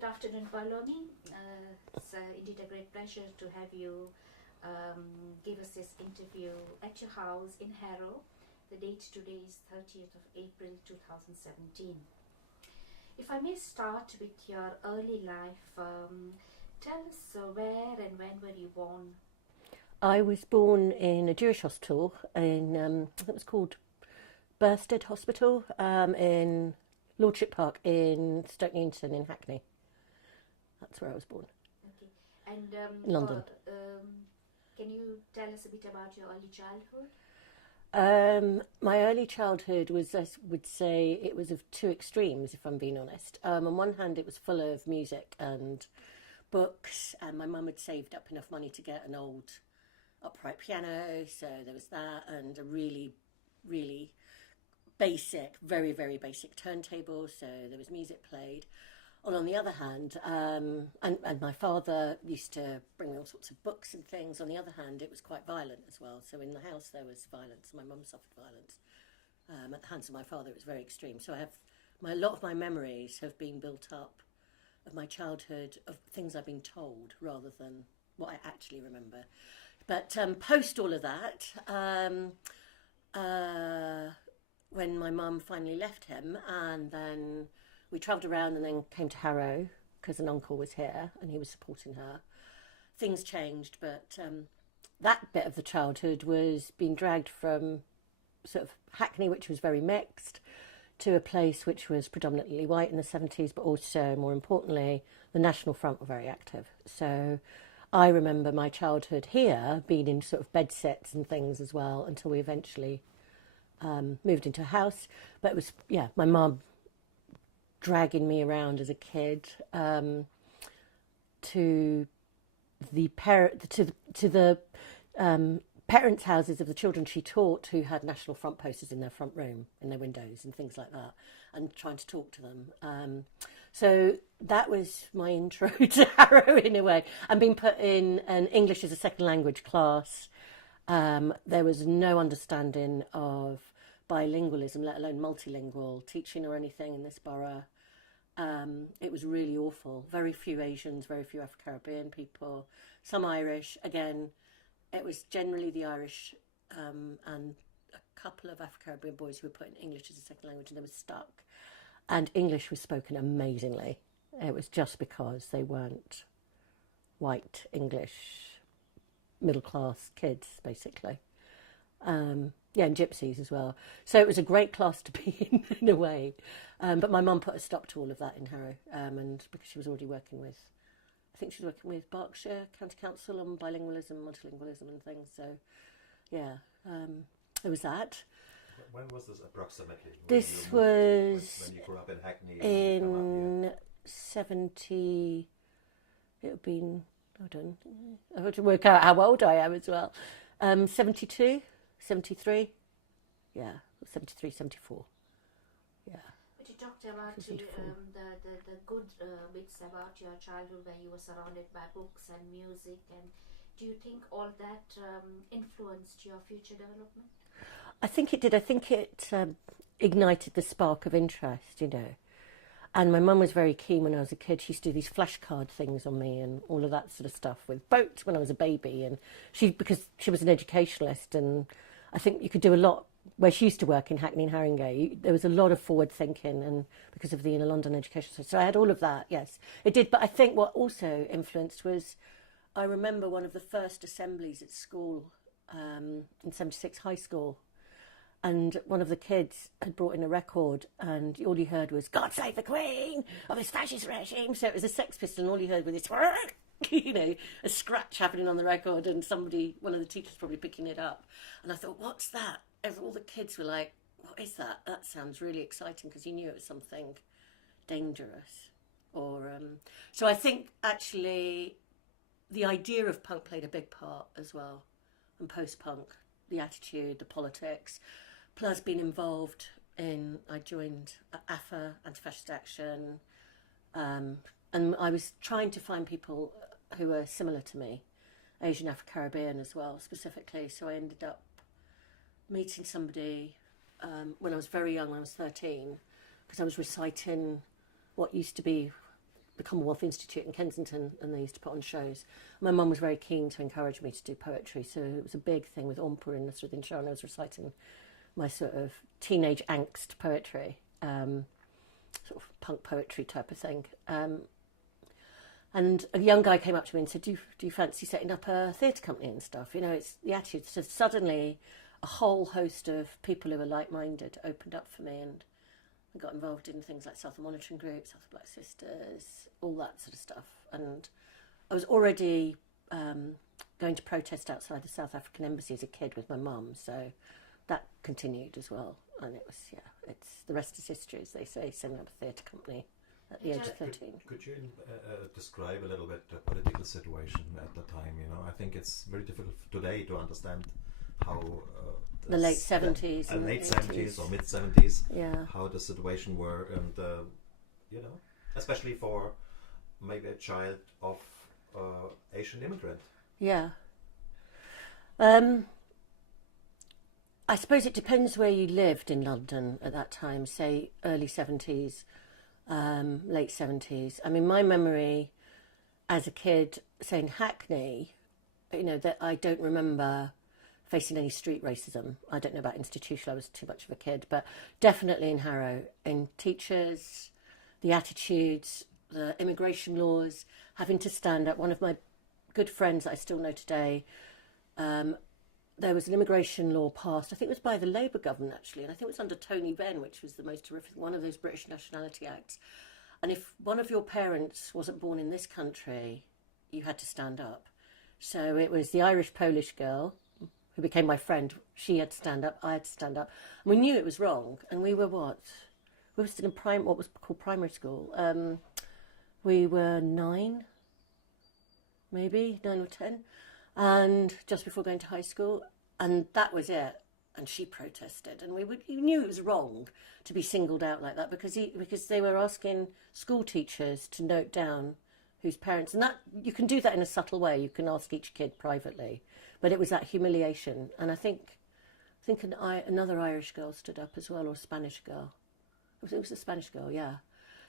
Good afternoon, Poulomi. It's indeed a great pleasure to have you give us this interview at your house in Harrow. The date today is 30th of April 2017. If I may start with your early life, tell us where and when were you born? I was born in a Jewish hospital in, it was called Birthstead Hospital in Lordship Park in Stoke-Newington in Hackney. That's where I was born. Okay. And in London. Can you tell us a bit about your early childhood? My early childhood was, I would say, it was of two extremes, if I'm being honest. On one hand, it was full of music and books, and my mum had saved up enough money to get an old upright piano, so there was that, and a really, really basic, very, very basic turntable, so there was music played. And on the other hand, and my father used to bring me all sorts of books and things. On the other hand, it was quite violent as well. So in the house there was violence. My mum suffered violence. At the hands of my father, it was very extreme. So I have a lot of my memories have been built up of my childhood, of things I've been told rather than what I actually remember. But post all of that, when my mum finally left him, and then we travelled around and then came to Harrow because an uncle was here and he was supporting her. Things changed, but that bit of the childhood was being dragged from sort of Hackney, which was very mixed, to a place which was predominantly white in the 70s, but also, more importantly, the National Front were very active. So I remember my childhood here being in sort of bed sets and things as well until we eventually moved into a house. But it was, my mum dragging me around as a kid to the parents' houses of the children she taught who had National Front posters in their front room, in their windows and things like that, and trying to talk to them. So that was my intro to Harrow in a way. And being put in an English as a second language class, there was no understanding of bilingualism, let alone multilingual teaching or anything in this borough. It was really awful. Very few Asians, very few Afro-Caribbean people, some Irish. Again, it was generally the Irish and a couple of Afro-Caribbean boys who were put in English as a second language, and they were stuck. And English was spoken amazingly. It was just because they weren't white English middle-class kids, basically. And gypsies as well. So it was a great class to be in a way. But my mum put a stop to all of that in Harrow, and because she was already working with, I think she was working with Berkshire County Council on bilingualism, multilingualism and things. So, it was that. When was this approximately? This was when you grew up in Hackney. In 70. It would have been, I had to work out how old I am as well. 72. 73, 73, 74, But you talked about the good bits about your childhood where you were surrounded by books and music, and do you think all that influenced your future development? I think it did. I think it ignited the spark of interest, And my mum was very keen when I was a kid. She used to do these flashcard things on me and all of that sort of stuff with boats when I was a baby. And because she was an educationalist, and I think you could do a lot where she used to work in Hackney and Haringey. There was a lot of forward thinking, and because of the Inner London Education Society. So I had all of that, yes, it did. But I think what also influenced was, I remember one of the first assemblies at school in 76 High School. And one of the kids had brought in a record, and all you heard was, "God save the Queen of this fascist regime." So it was a Sex Pistol, and all you heard was this, a scratch happening on the record, and one of the teachers probably picking it up. And I thought, what's that? All the kids were like, what is that? That sounds really exciting, because you knew it was something dangerous. So I think, actually, the idea of punk played a big part as well, and post-punk, the attitude, the politics. Plus being involved I joined AFA, Anti-Fascist Action, and I was trying to find people who were similar to me, Asian, Afro-Caribbean as well, specifically. So I ended up meeting somebody when I was very young, when I was 13, because I was reciting what used to be the Commonwealth Institute in Kensington, and they used to put on shows. My mum was very keen to encourage me to do poetry, so it was a big thing with Ompu and Nasruddin Shah, and I was reciting my sort of teenage angst poetry, sort of punk poetry type of thing. And a young guy came up to me and said, do you fancy setting up a theatre company and stuff? You know, it's the attitude. So suddenly a whole host of people who were like-minded opened up for me, and I got involved in things like South Monitoring Group, South Black Sisters, all that sort of stuff. And I was already going to protest outside the South African Embassy as a kid with my mum, so that continued as well. And it was, it's the rest is history, as they say, setting up a theatre company at the age of 13. Could you describe a little bit the political situation at the time? You know, I think it's very difficult today to understand how the late 70s and late 80s. 70s or mid 70s, yeah, how the situation were, and you know, especially for maybe a child of Asian immigrant. Yeah. I suppose it depends where you lived in London at that time, say early 70s, late 70s. I mean, my memory as a kid, say in Hackney, you know, that I don't remember facing any street racism. I don't know about institutional, I was too much of a kid, but definitely in Harrow, in teachers, the attitudes, the immigration laws, having to stand up. One of my good friends that I still know today, there was an immigration law passed, I think it was by the Labour government actually, and I think it was under Tony Benn, which was the most horrific, one of those British Nationality Acts. And if one of your parents wasn't born in this country, you had to stand up. So it was the Irish-Polish girl who became my friend. She had to stand up, I had to stand up. And we knew it was wrong, and we were what? We were still in what was called primary school. We were 9, maybe 9 or 10, and just before going to high school, and that was it. And she protested, and we knew it was wrong to be singled out like that, because they were asking school teachers to note down whose parents, and that you can do that in a subtle way. You can ask each kid privately, but it was that humiliation. And I think another Irish girl stood up as well, or a Spanish girl. It was a Spanish girl, yeah.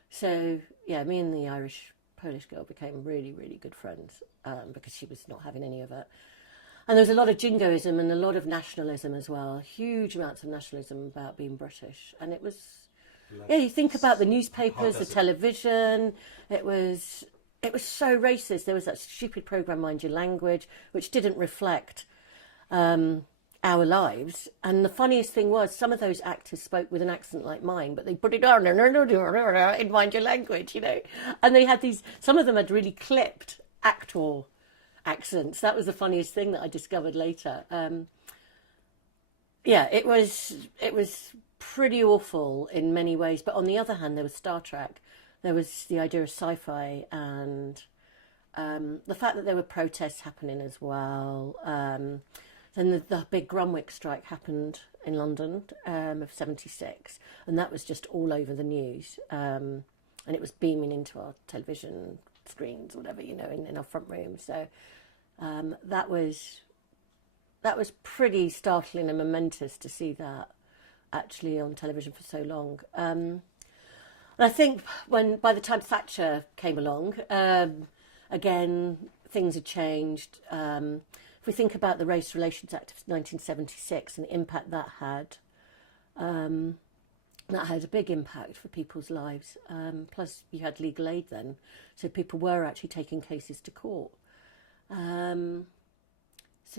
So yeah, me and the Irish-Polish girl became really, really good friends, because she was not having any of it. And there was a lot of jingoism and a lot of nationalism as well, huge amounts of nationalism about being British. And it was, yeah, you think about the newspapers, the television, it was so racist. There was that stupid programme, Mind Your Language, which didn't reflect our lives. And the funniest thing was, some of those actors spoke with an accent like mine, but they put it on in Mind Your Language, you know. And they had some of them had really clipped actor accents. That was the funniest thing that I discovered later. Yeah, it was pretty awful in many ways. But on the other hand, there was Star Trek. There was the idea of sci-fi, and the fact that there were protests happening as well. Then the big Grunwick strike happened in London of 76, and that was just all over the news. And it was beaming into our television screens, whatever, you know, in our front room. So that was pretty startling and momentous to see that actually on television for so long. And I think by the time Thatcher came along, again, things had changed. If we think about the Race Relations Act of 1976 and the impact that had a big impact for people's lives. Plus, you had legal aid then, so people were actually taking cases to court. So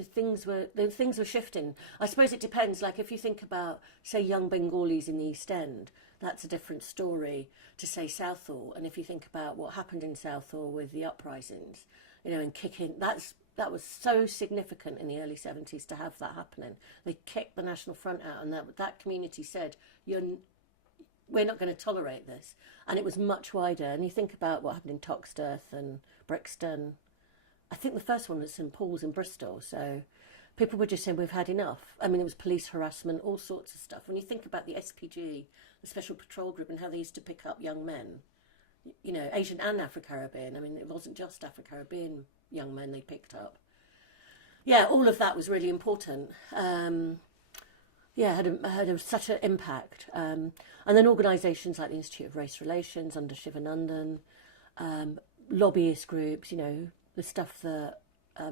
things were shifting. I suppose it depends. Like if you think about, say, young Bengalis in the East End, that's a different story to say Southall. And if you think about what happened in Southall with the uprisings, you know, and kicking, that was so significant in the early 70s to have that happening. They kicked the National Front out, and that community said, we're not going to tolerate this. And it was much wider. And you think about what happened in Toxteth and Brixton. I think the first one was St Paul's in Bristol. So people were just saying, we've had enough. I mean, there was police harassment, all sorts of stuff. When you think about the SPG, the Special Patrol Group, and how they used to pick up young men, you know, Asian and Afro-Caribbean. I mean, it wasn't just Afro-Caribbean young men they picked up. Yeah, all of that was really important. Had such an impact. And then organisations like the Institute of Race Relations under Shivanandan, lobbyist groups, you know, the stuff that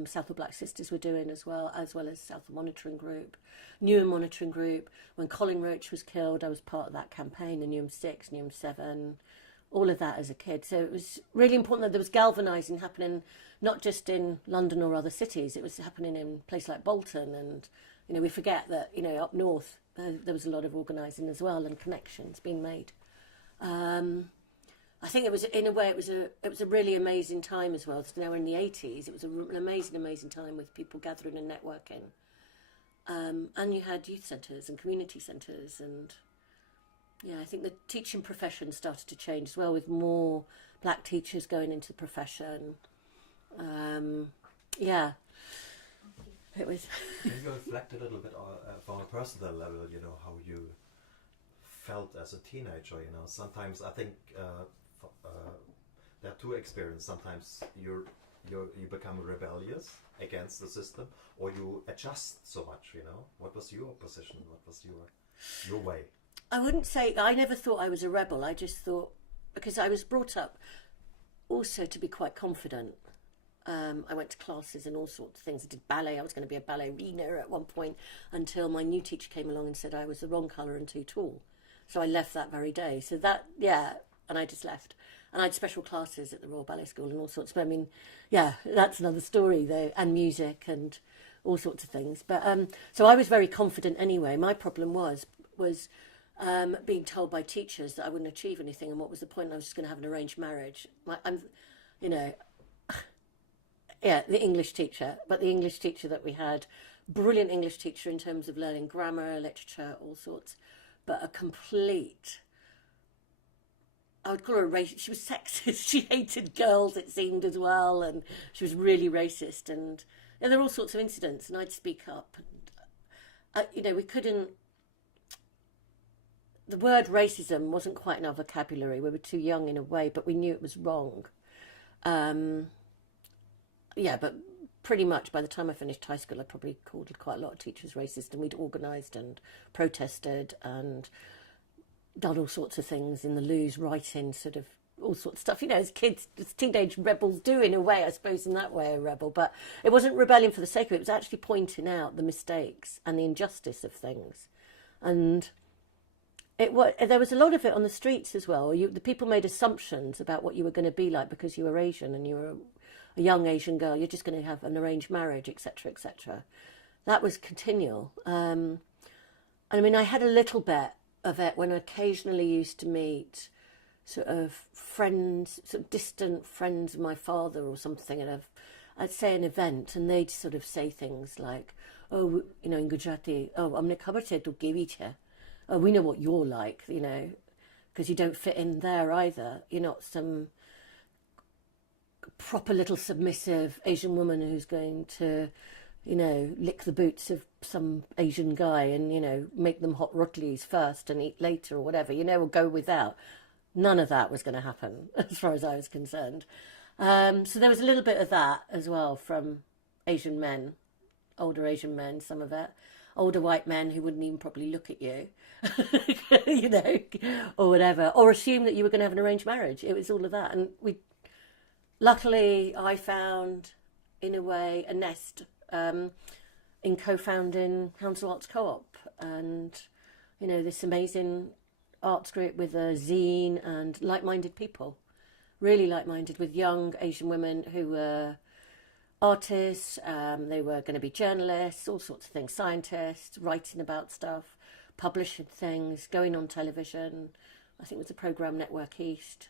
Southall Black Sisters were doing as well as Southall Monitoring Group, Newham Monitoring Group. When Colin Roach was killed, I was part of that campaign, the Newham 6, Newham 7, all of that as a kid. So it was really important that there was galvanising happening, not just in London or other cities, it was happening in places like Bolton. And, you know, we forget that, you know, up north there was a lot of organising as well and connections being made. I think it was, in a way, it was a really amazing time as well. So now we're in the 80s. It was an amazing time with people gathering and networking. And you had youth centres and community centres, and yeah, I think the teaching profession started to change as well, with more black teachers going into the profession. Yeah, it was. Can you reflect a little bit from a personal level? You know, how you felt as a teenager. You know, sometimes I think. There are two experiences. Sometimes you become rebellious against the system, or you adjust so much. You know, what was your position? What was your way? I wouldn't say. I never thought I was a rebel. I just thought, because I was brought up also to be quite confident. I went to classes and all sorts of things. I did ballet. I was going to be a ballerina at one point, until my new teacher came along and said I was the wrong colour and too tall. So I left that very day. So that, yeah. And I just left. And I had special classes at the Royal Ballet School and all sorts. But I mean, yeah, that's another story though, and music and all sorts of things. But so I was very confident anyway. My problem was being told by teachers that I wouldn't achieve anything, and what was the point? I was just going to have an arranged marriage. You know, yeah, the English teacher. But the English teacher that we had, brilliant English teacher in terms of learning grammar, literature, all sorts, but a complete... I would call her racist. She was sexist. She hated girls, it seemed, as well, and she was really racist. And there were all sorts of incidents, and I'd speak up. And you know, we couldn't. The word racism wasn't quite in our vocabulary. We were too young in a way, but we knew it was wrong. Yeah, but pretty much by the time I finished high school, I probably called quite a lot of teachers racist, and we'd organised and protested and done all sorts of things in the loos, writing sort of all sorts of stuff, you know, as kids, as teenage rebels do in a way, I suppose, in that way, a rebel. But it wasn't rebellion for the sake of it. It was actually pointing out the mistakes and the injustice of things. And there was a lot of it on the streets as well. The people made assumptions about what you were going to be like because you were Asian and you were a young Asian girl. You're just going to have an arranged marriage, etc., etc. That was continual. And I mean, I had a little bit of it when I occasionally used to meet sort of friends, sort of distant friends of my father or something at I'd say an event, and they'd sort of say things like, oh, you know, in Gujarati, oh, amne khabar chhe tu kevi chhe. Oh, we know what you're like, you know, because you don't fit in there either. You're not some proper little submissive Asian woman who's going to, you know, lick the boots of some Asian guy and, you know, make them hot rottlis first and eat later or whatever, you know, or go without. None of that was going to happen as far as I was concerned. So there was a little bit of that as well from Asian men, older Asian men, some of it. Older white men who wouldn't even probably look at you, you know, or whatever, or assume that you were going to have an arranged marriage. It was all of that. And luckily I found, in a way, a nest in co-founding Houslow Arts Co-op, and, you know, this amazing arts group with a zine and like-minded people, really like-minded, with young Asian women who were artists, they were going to be journalists, all sorts of things, scientists, writing about stuff, publishing things, going on television. I think it was the programme Network East,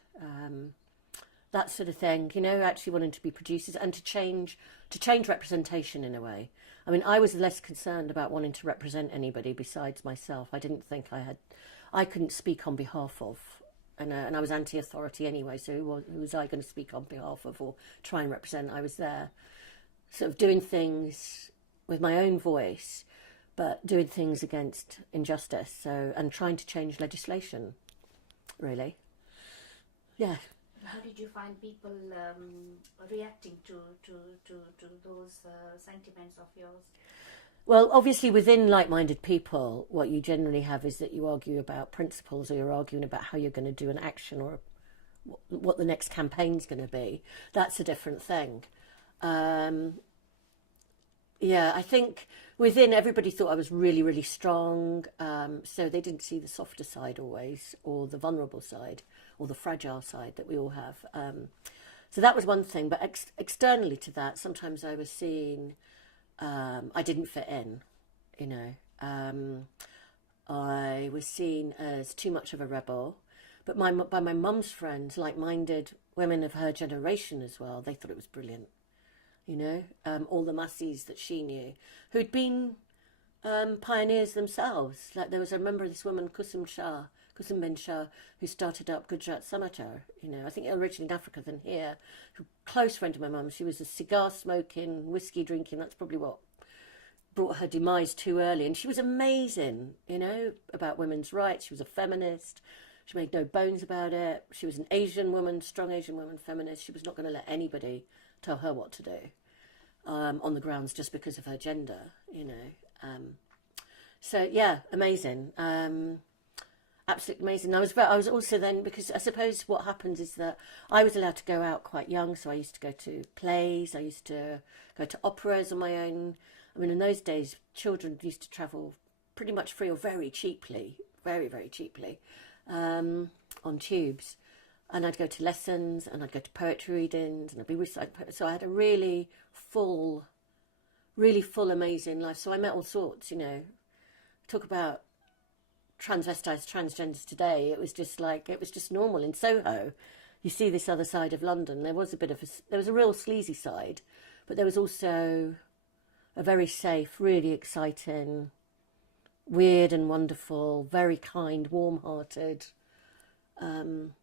that sort of thing, you know, actually wanting to be producers and to change representation in a way. I mean, I was less concerned about wanting to represent anybody besides myself. I didn't think I couldn't speak on behalf of, and I was anti-authority anyway, so who was I going to speak on behalf of or try and represent? I was there sort of doing things with my own voice, but doing things against injustice, and trying to change legislation, really. Yeah. How did you find people reacting to those sentiments of yours? Well, obviously within like-minded people, what you generally have is that you argue about principles, or you're arguing about how you're going to do an action or what the next campaign's going to be. That's a different thing. Yeah, I think within everybody thought I was really, really strong. So they didn't see the softer side always, or the vulnerable side, or the fragile side that we all have. So that was one thing. But externally to that, sometimes I was seen, I didn't fit in, you know. I was seen as too much of a rebel. But by my mum's friends, like-minded women of her generation as well, they thought it was brilliant. You know, all the Masis that she knew, who'd been pioneers themselves. Like I remember this woman, Kusum bin Shah, who started up Gujarat Samachar, you know, I think originally in Africa than here, a close friend of my mum. She was a cigar smoking, whiskey drinking, that's probably what brought her demise too early. And she was amazing, you know, about women's rights. She was a feminist. She made no bones about it. She was an Asian woman, strong Asian woman, feminist. She was not going to let anybody tell her what to do on the grounds just because of her gender, you know. So yeah, amazing, absolutely amazing. I was also then, because I suppose what happens is that I was allowed to go out quite young, so I used to go to plays, I used to go to operas on my own. I mean, in those days, children used to travel pretty much free or very cheaply, very, very cheaply, on tubes. And I'd go to lessons, and I'd go to poetry readings, and I'd be reciting poetry. So I had a really full, amazing life. So I met all sorts, you know. Talk about transvestites, transgenders today. It was just normal. In Soho, you see this other side of London. There was a real sleazy side, but there was also a very safe, really exciting, weird and wonderful, very kind, warm-hearted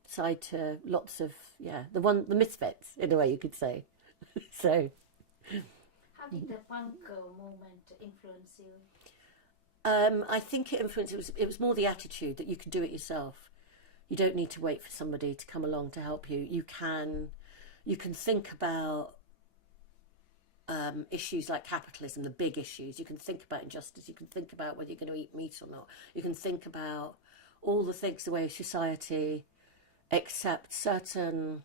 side to lots of the misfits in a way you could say. So how did the punk movement influence you? I think it influenced. It was more the attitude that you can do it yourself. You don't need to wait for somebody to come along to help you. You can think about issues like capitalism, the big issues. You can think about injustice. You can think about whether you're going to eat meat or not. You can think about all the things, the way society accepts certain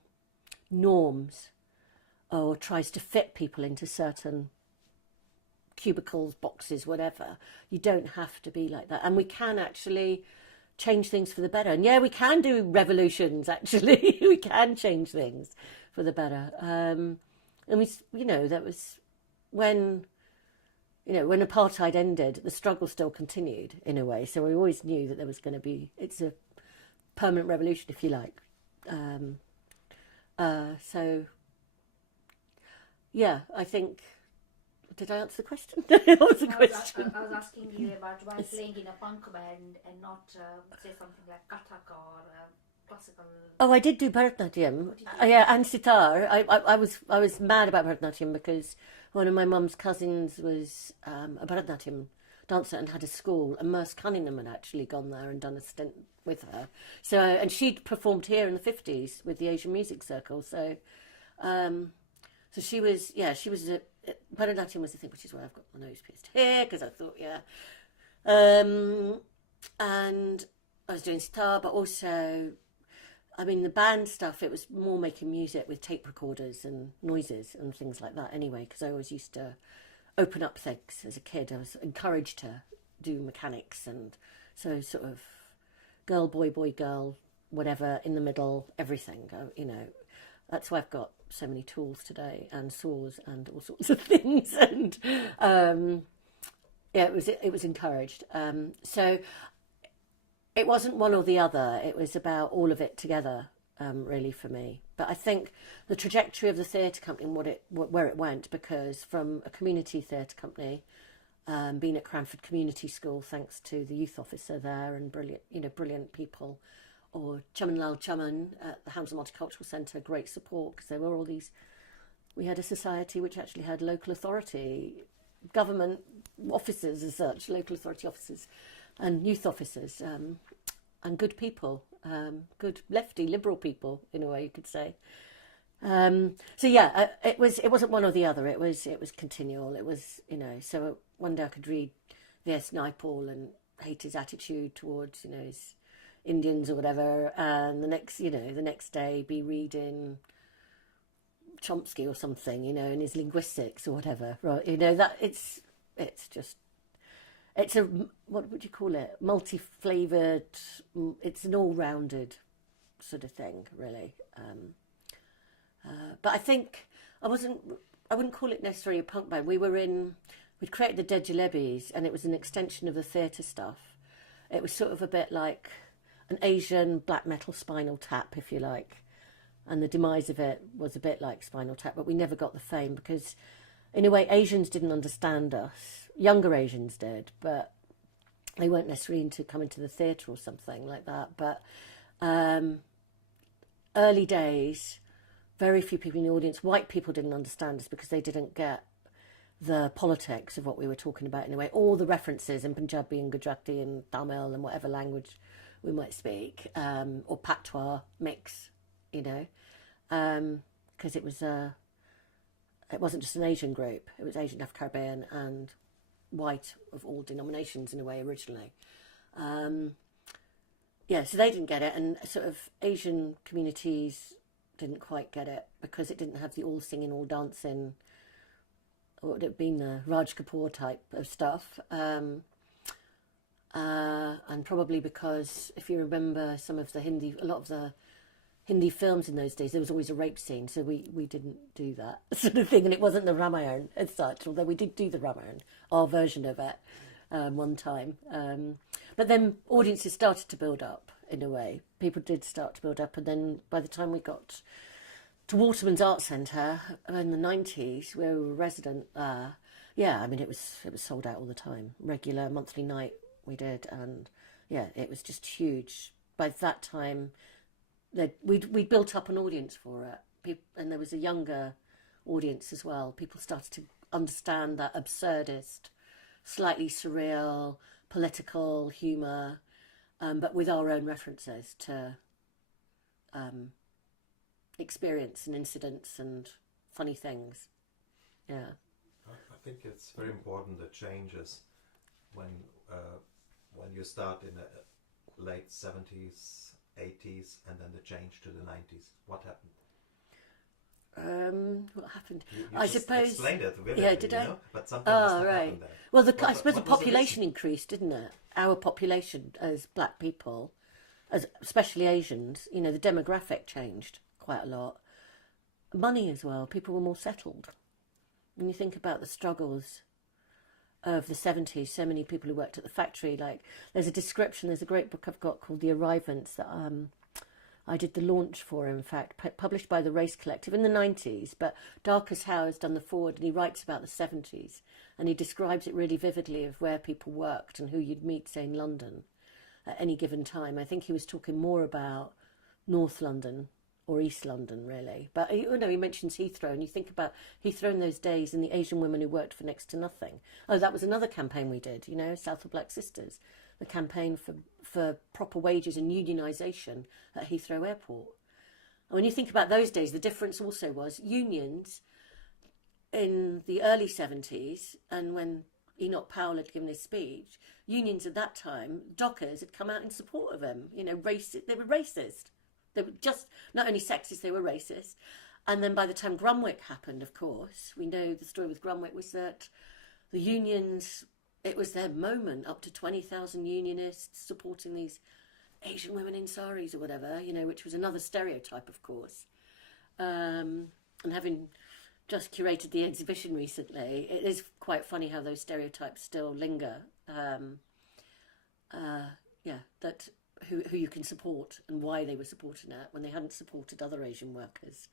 norms or tries to fit people into certain cubicles, boxes, whatever. You don't have to be like that. And we can actually change things for the better. And yeah, we can do revolutions, actually. We can change things for the better. And we, you know, that was when, you know, when apartheid ended, the struggle still continued in a way. So we always knew that there was going to be, it's a permanent revolution, if you like. So, yeah, I think, did I answer the question? What was the question? I was asking you about why playing in a punk band and not, say, something like Kathak or classical. Oh, I did do Bharatanatyam. Yeah, and sitar. I was mad about Bharatanatyam because one of my mum's cousins was a Bharatanatyam dancer and had a school, and Merce Cunningham had actually gone there and done a stint with her. So, and she'd performed here in the 50s with the Asian Music Circle. So, so she was Bharatanatyam was the thing, which is why I've got my nose pierced here, because I thought, and I was doing sitar, but also, I mean, the band stuff, it was more making music with tape recorders and noises and things like that anyway, because I always used to open up things as a kid. I was encouraged to do mechanics, and so sort of girl, boy, boy, girl, whatever, in the middle, everything, you know. That's why I've got so many tools today, and saws and all sorts of things. And yeah, it was encouraged. So it wasn't one or the other. It was about all of it together, really, for me. But I think the trajectory of the theatre company and where it went, because from a community theatre company, being at Cranford Community School, thanks to the youth officer there and brilliant people, or Chaman Lal Chaman at the Hounslow Multicultural Centre, great support, because there were all these, we had a society which actually had local authority, government officers as such, local authority officers and youth officers, and good people, good lefty liberal people in a way you could say. So yeah, it wasn't one or the other. It was continual. It was, you know, so one day I could read V.S. Naipaul and hate his attitude towards, you know, Indians or whatever, and the next day be reading Chomsky or something, you know, in his linguistics or whatever, right? You know, that it's a, what would you call it? Multi-flavoured, it's an all-rounded sort of thing, really. But I think I wouldn't call it necessarily a punk band. We'd created the Dead Jalebis, and it was an extension of the theatre stuff. It was sort of a bit like an Asian black metal Spinal Tap, if you like. And the demise of it was a bit like Spinal Tap, but we never got the fame because, in a way, Asians didn't understand us. Younger Asians did, but they weren't necessarily into coming to the theatre or something like that. But early days, very few people in the audience, white people didn't understand us because they didn't get the politics of what we were talking about in a way. All the references in Punjabi and Gujarati and Tamil and whatever language we might speak, or patois mix, you know, because it wasn't just an Asian group, it was Asian, Afro-Caribbean and white of all denominations in a way originally. Yeah, so they didn't get it, and sort of Asian communities didn't quite get it because it didn't have the all singing, all dancing, what would it have been, the Raj Kapoor type of stuff. And probably because, if you remember a lot of the Hindi films in those days, there was always a rape scene, so we didn't do that sort of thing, and it wasn't the Ramayana as such, although we did do the Ramayana, our version of it, one time. But then audiences started to build up, in a way. People did start to build up, and then by the time we got to Waterman's Art Centre in the 90s, where we were resident, yeah, I mean, it was sold out all the time. Regular monthly night we did, and yeah, it was just huge. By that time, we built up an audience for it, and there was a younger audience as well. People started to understand that absurdist, slightly surreal, political humour, but with our own references to experience and incidents and funny things. Yeah. I think it's very important the changes when you start in the late 70s, 80s, and then the change to the 90s. What happened? What happened? You I just suppose. explained it vividly, Yeah, did I? know? But something must have right. happened there. Well, I suppose the what was population reason? increased, didn't it? Our population as black people, as especially Asians, you know, the demographic changed quite a lot. Money as well. People were more settled. When you think about the struggles of the 70s, so many people who worked at the factory, like there's a great book I've got called The Arrivants that I did the launch for, in fact, published by the Race Collective in the 90s, but Darcus Howe has done the forward, and he writes about the 70s, and he describes it really vividly of where people worked and who you'd meet, say, in London at any given time. I think he was talking more about North London or East London, really. But, you know, he mentions Heathrow, and you think about Heathrow in those days and the Asian women who worked for next to nothing. Oh, that was another campaign we did, you know, South of Black Sisters, the campaign for proper wages and unionisation at Heathrow Airport. And when you think about those days, the difference also was unions in the early 70s, and when Enoch Powell had given his speech, unions at that time, dockers had come out in support of him. You know, they were racist. They were just not only sexist, they were racist. And then by the time Grumwick happened, of course, we know the story with Grumwick was that the unions, it was their moment, up to 20,000 unionists supporting these Asian women in saris or whatever, you know, which was another stereotype, of course. And having just curated the exhibition recently, it is quite funny how those stereotypes still linger. That who you can support and why they were supporting it when they hadn't supported other Asian workers,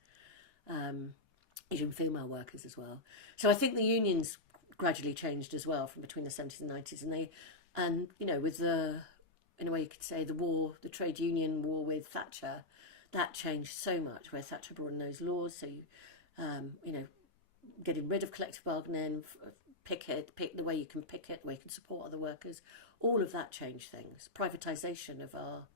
Asian female workers as well. So I think the unions gradually changed as well from between the 70s and 90s, and you know, with in a way you could say the trade union war with Thatcher, that changed so much, where Thatcher brought in those laws, so you know, getting rid of collective bargaining, the way you can picket, the way you can support other workers, all of that changed things. Privatisation of our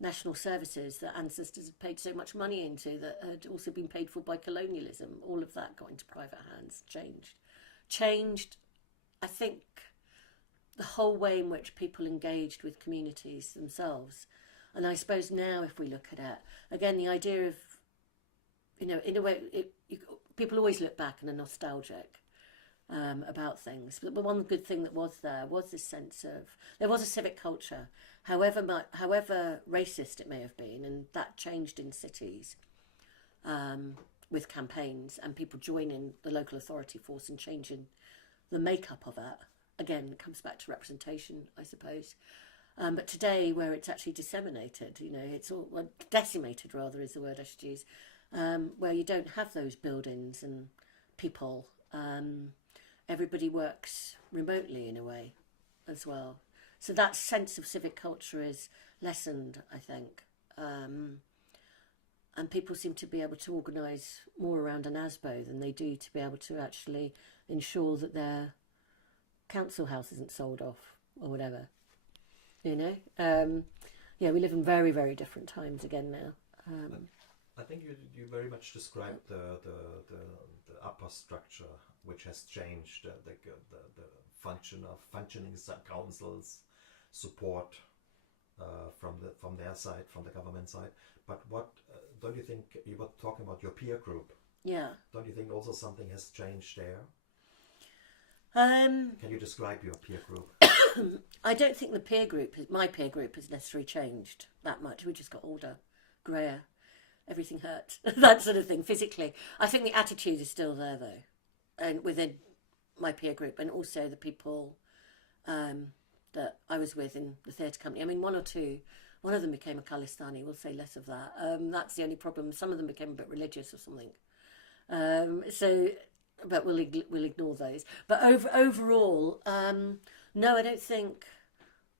national services that ancestors had paid so much money into, that had also been paid for by colonialism, all of that got into private hands, changed, I think, the whole way in which people engaged with communities themselves. And I suppose now, if we look at it, again, the idea of, you know, in a way, people always look back and are nostalgic about things. But one good thing that was there was this sense of, there was a civic culture, however racist it may have been, and that changed in cities with campaigns and people joining the local authority force and changing the makeup of it. Again, it comes back to representation, I suppose. But today, where it's actually disseminated, you know, it's all, well, decimated rather is the word I should use, where you don't have those buildings and people. Everybody works remotely in a way as well. So that sense of civic culture is lessened, I think. And people seem to be able to organise more around an ASBO than they do to be able to actually ensure that their council house isn't sold off or whatever. You know? Yeah, we live in very, very different times again now. I think you very much described the upper structure, which has changed, the functioning councils, support from their side, from the government side. But what don't you think, you were talking about your peer group? Yeah. Don't you think also something has changed there? Can you describe your peer group? I don't think my peer group has necessarily changed that much. We just got older, greyer, everything hurts, that sort of thing, physically. I think the attitude is still there, though, and within my peer group, and also the people that I was with in the theatre company. I mean, one of them became a Khalistani, we'll say less of that. That's the only problem. Some of them became a bit religious or something. But we'll ignore those. But overall, no, I don't think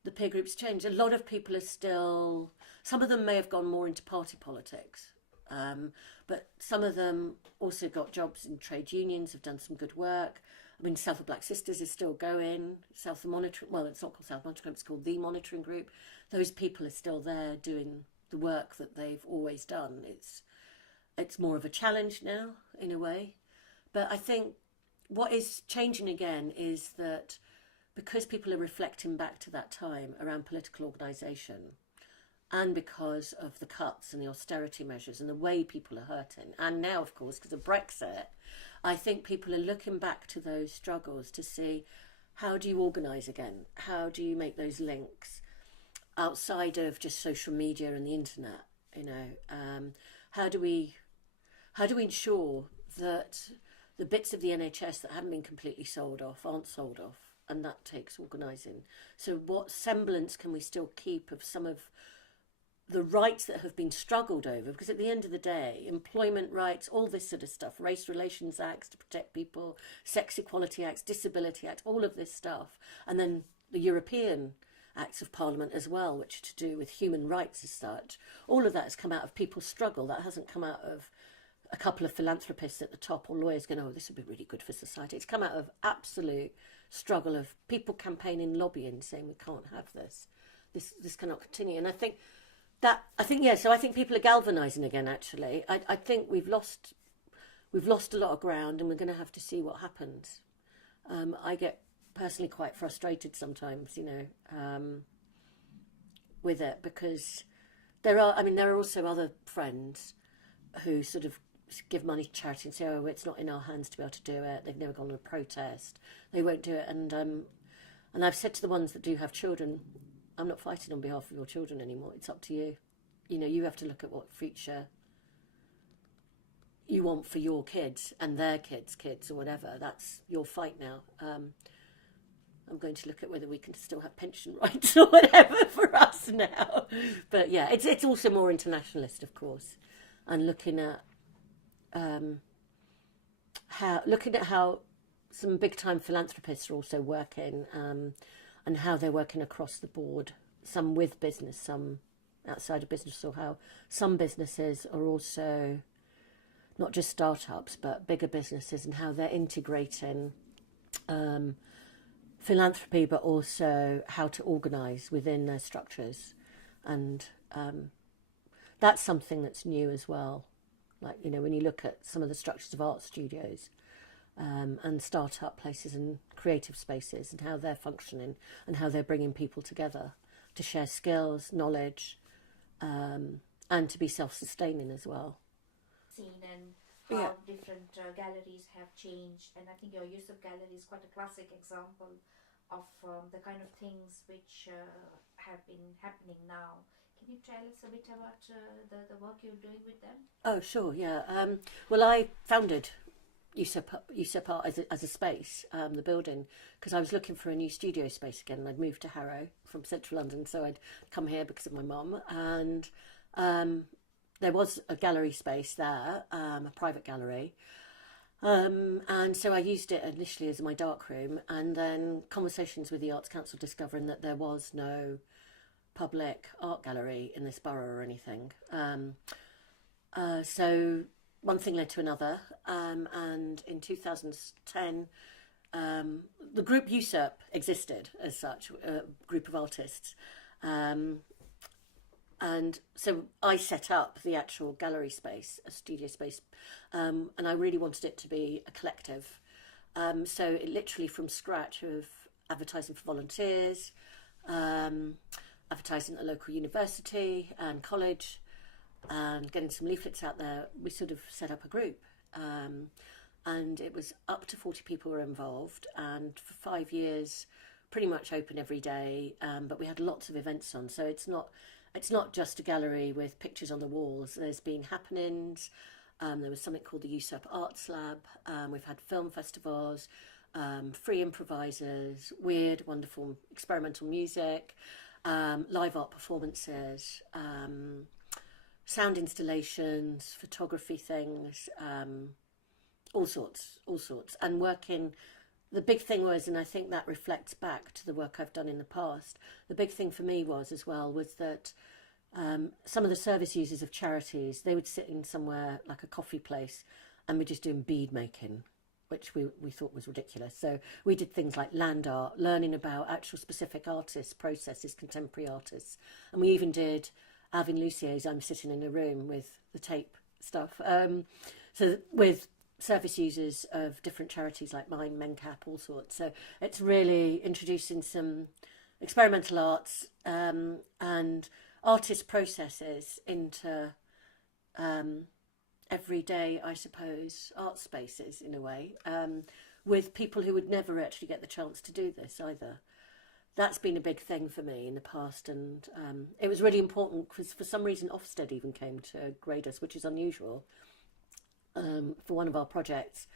the peer group's changed. A lot of people are still, some of them may have gone more into party politics, but some of them also got jobs in trade unions, have done some good work. I mean, South of Black Sisters is still going. South the Monitoring, well, it's not called South Monitoring Group, it's called The Monitoring Group. Those people are still there doing the work that they've always done. It's more of a challenge now, in a way. But I think what is changing again is that because people are reflecting back to that time around political organisation, and because of the cuts and the austerity measures and the way people are hurting, and now, of course, because of Brexit, I think people are looking back to those struggles to see, how do you organise again? How do you make those links outside of just social media and the internet? You know, how do we ensure that the bits of the NHS that haven't been completely sold off aren't sold off? And that takes organising. So what semblance can we still keep of some of the rights that have been struggled over? Because at the end of the day, employment rights, all this sort of stuff, Race Relations Acts to protect people, Sex Equality Acts, Disability Act, all of this stuff. And then the European Acts of Parliament as well, which are to do with human rights as such. All of that has come out of people's struggle. That hasn't come out of a couple of philanthropists at the top or lawyers going, oh, this would be really good for society. It's come out of absolute struggle of people campaigning, lobbying, saying we can't have this. This cannot continue. And I think people are galvanising again, actually. I think we've lost a lot of ground, and we're going to have to see what happens. I get personally quite frustrated sometimes, you know, with it, because there are also other friends who sort of give money to charity and say, oh, it's not in our hands to be able to do it. They've never gone on a protest. They won't do it. And I've said to the ones that do have children, I'm not fighting on behalf of your children anymore. It's up to you. You know, you have to look at what future you want for your kids and their kids or whatever. That's your fight now. I'm going to look at whether we can still have pension rights or whatever for us now. But yeah, it's also more internationalist, of course, and looking at how some big time philanthropists are also working, and how they're working across the board, some with business, some outside of business, or how some businesses are also not just startups but bigger businesses, and how they're integrating philanthropy but also how to organise within their structures. And that's something that's new as well. Like, you know, when you look at some of the structures of art studios and start-up places and creative spaces and how they're functioning and how they're bringing people together to share skills, knowledge, and to be self-sustaining as well. Seen and how different galleries have changed, and I think your Usurp Gallery is quite a classic example of the kind of things which have been happening now. Can you tell us a bit about the work you're doing with them? Oh, sure, yeah. Well, I founded Usurp Art as a space, the building, because I was looking for a new studio space again, and I'd moved to Harrow from central London, so I'd come here because of my mum, and there was a gallery space there, a private gallery, and so I used it initially as my darkroom, and then conversations with the Arts Council discovering that there was no public art gallery in this borough or anything. So one thing led to another, and in 2010 the group Usurp existed as such, a group of artists, and so I set up the actual gallery space, a studio space, and I really wanted it to be a collective. So it literally from scratch of advertising for volunteers, advertising at a local university and college, and getting some leaflets out there, we sort of set up a group. And it was up to 40 people were involved, and for 5 years, pretty much open every day, but we had lots of events on, so it's not just a gallery with pictures on the walls. There's been happenings. There was something called the Usurp Arts Lab. We've had film festivals, free improvisers, weird, wonderful experimental music, live art performances, sound installations, photography things, all sorts. And working, the big thing was, and I think that reflects back to the work I've done in the past, the big thing for me was that some of the service users of charities, they would sit in somewhere like a coffee place and we're just doing bead making, which we thought was ridiculous. So we did things like land art, learning about actual specific artists, processes, contemporary artists. And we even did Alvin Lucier's I'm Sitting in a Room with the tape stuff. So with service users of different charities like mine, MenCap, all sorts. So it's really introducing some experimental arts and artist processes into everyday, I suppose, art spaces in a way, with people who would never actually get the chance to do this either. That's been a big thing for me in the past, and it was really important because for some reason Ofsted even came to grade us, which is unusual, for one of our projects.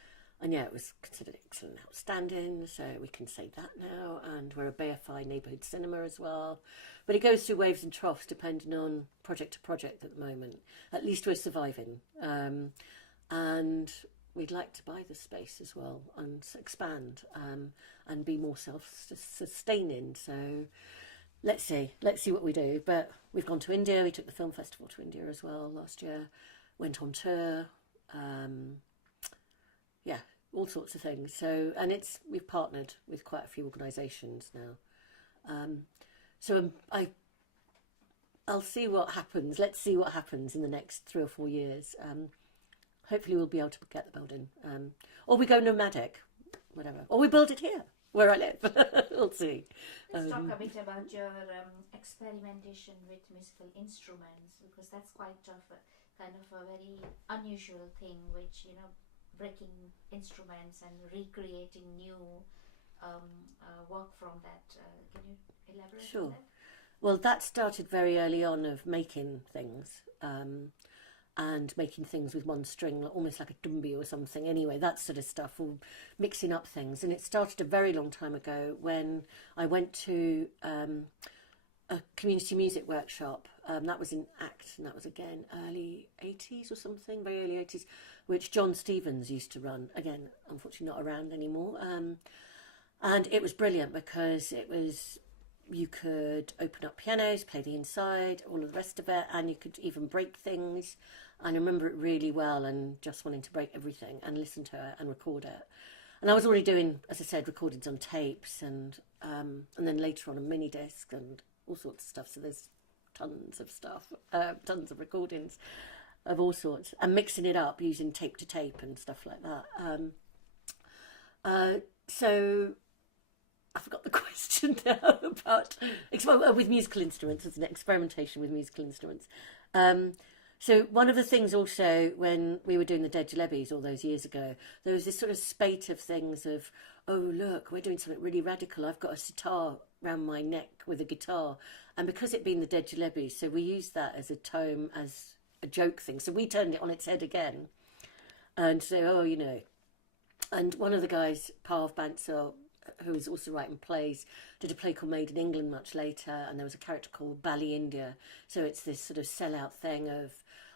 And yeah, it was considered excellent, outstanding, so we can say that now, and we're a BFI neighbourhood cinema as well. But it goes through waves and troughs depending on project to project at the moment. At least we're surviving. And we'd like to buy the space as well and expand and be more self-sustaining. So let's see what we do. But we've gone to India. We took the film festival to India as well last year. Went on tour. Yeah, all sorts of things. So, and we've partnered with quite a few organisations now. So I'll see what happens. Let's see what happens in the next 3 or 4 years. Hopefully we'll be able to get the building. Or we go nomadic, whatever. Or we build it here, where I live. We'll see. Let's talk a bit about your experimentation with musical instruments, because that's quite a very unusual thing, which, breaking instruments and recreating new work from that. Can you elaborate Sure. on that? Well, that started very early on of making things, and making things with one string, almost like a dumbi or something. Anyway, that sort of stuff, or mixing up things. And it started a very long time ago when I went to a community music workshop. That was in ACT, and that was again early 80s or something, very early 80s, which John Stevens used to run. Again, unfortunately not around anymore. And it was brilliant because you could open up pianos, play the inside, all of the rest of it, and you could even break things. And I remember it really well, and just wanting to break everything and listen to it and record it. And I was already doing, as I said, recordings on tapes and then later on a mini disc and all sorts of stuff. So there's tons of stuff, tons of recordings of all sorts, and mixing it up using tape to tape and stuff like that. So I forgot the question now about with musical instruments, as an experimentation with musical instruments. So one of the things also when we were doing the Dead Jalebis all those years ago, there was this sort of spate of things of, oh look, we're doing something really radical. I've got a sitar round my neck with a guitar, and because it being the Dead Jalebis, so we used that as a tome, as a joke thing. So we turned it on its head again, and say, oh, you know, and one of the guys, Parv Bansal, who was also writing plays, did a play called Made in England much later, and there was a character called Bali India. So it's this sort of sellout thing of,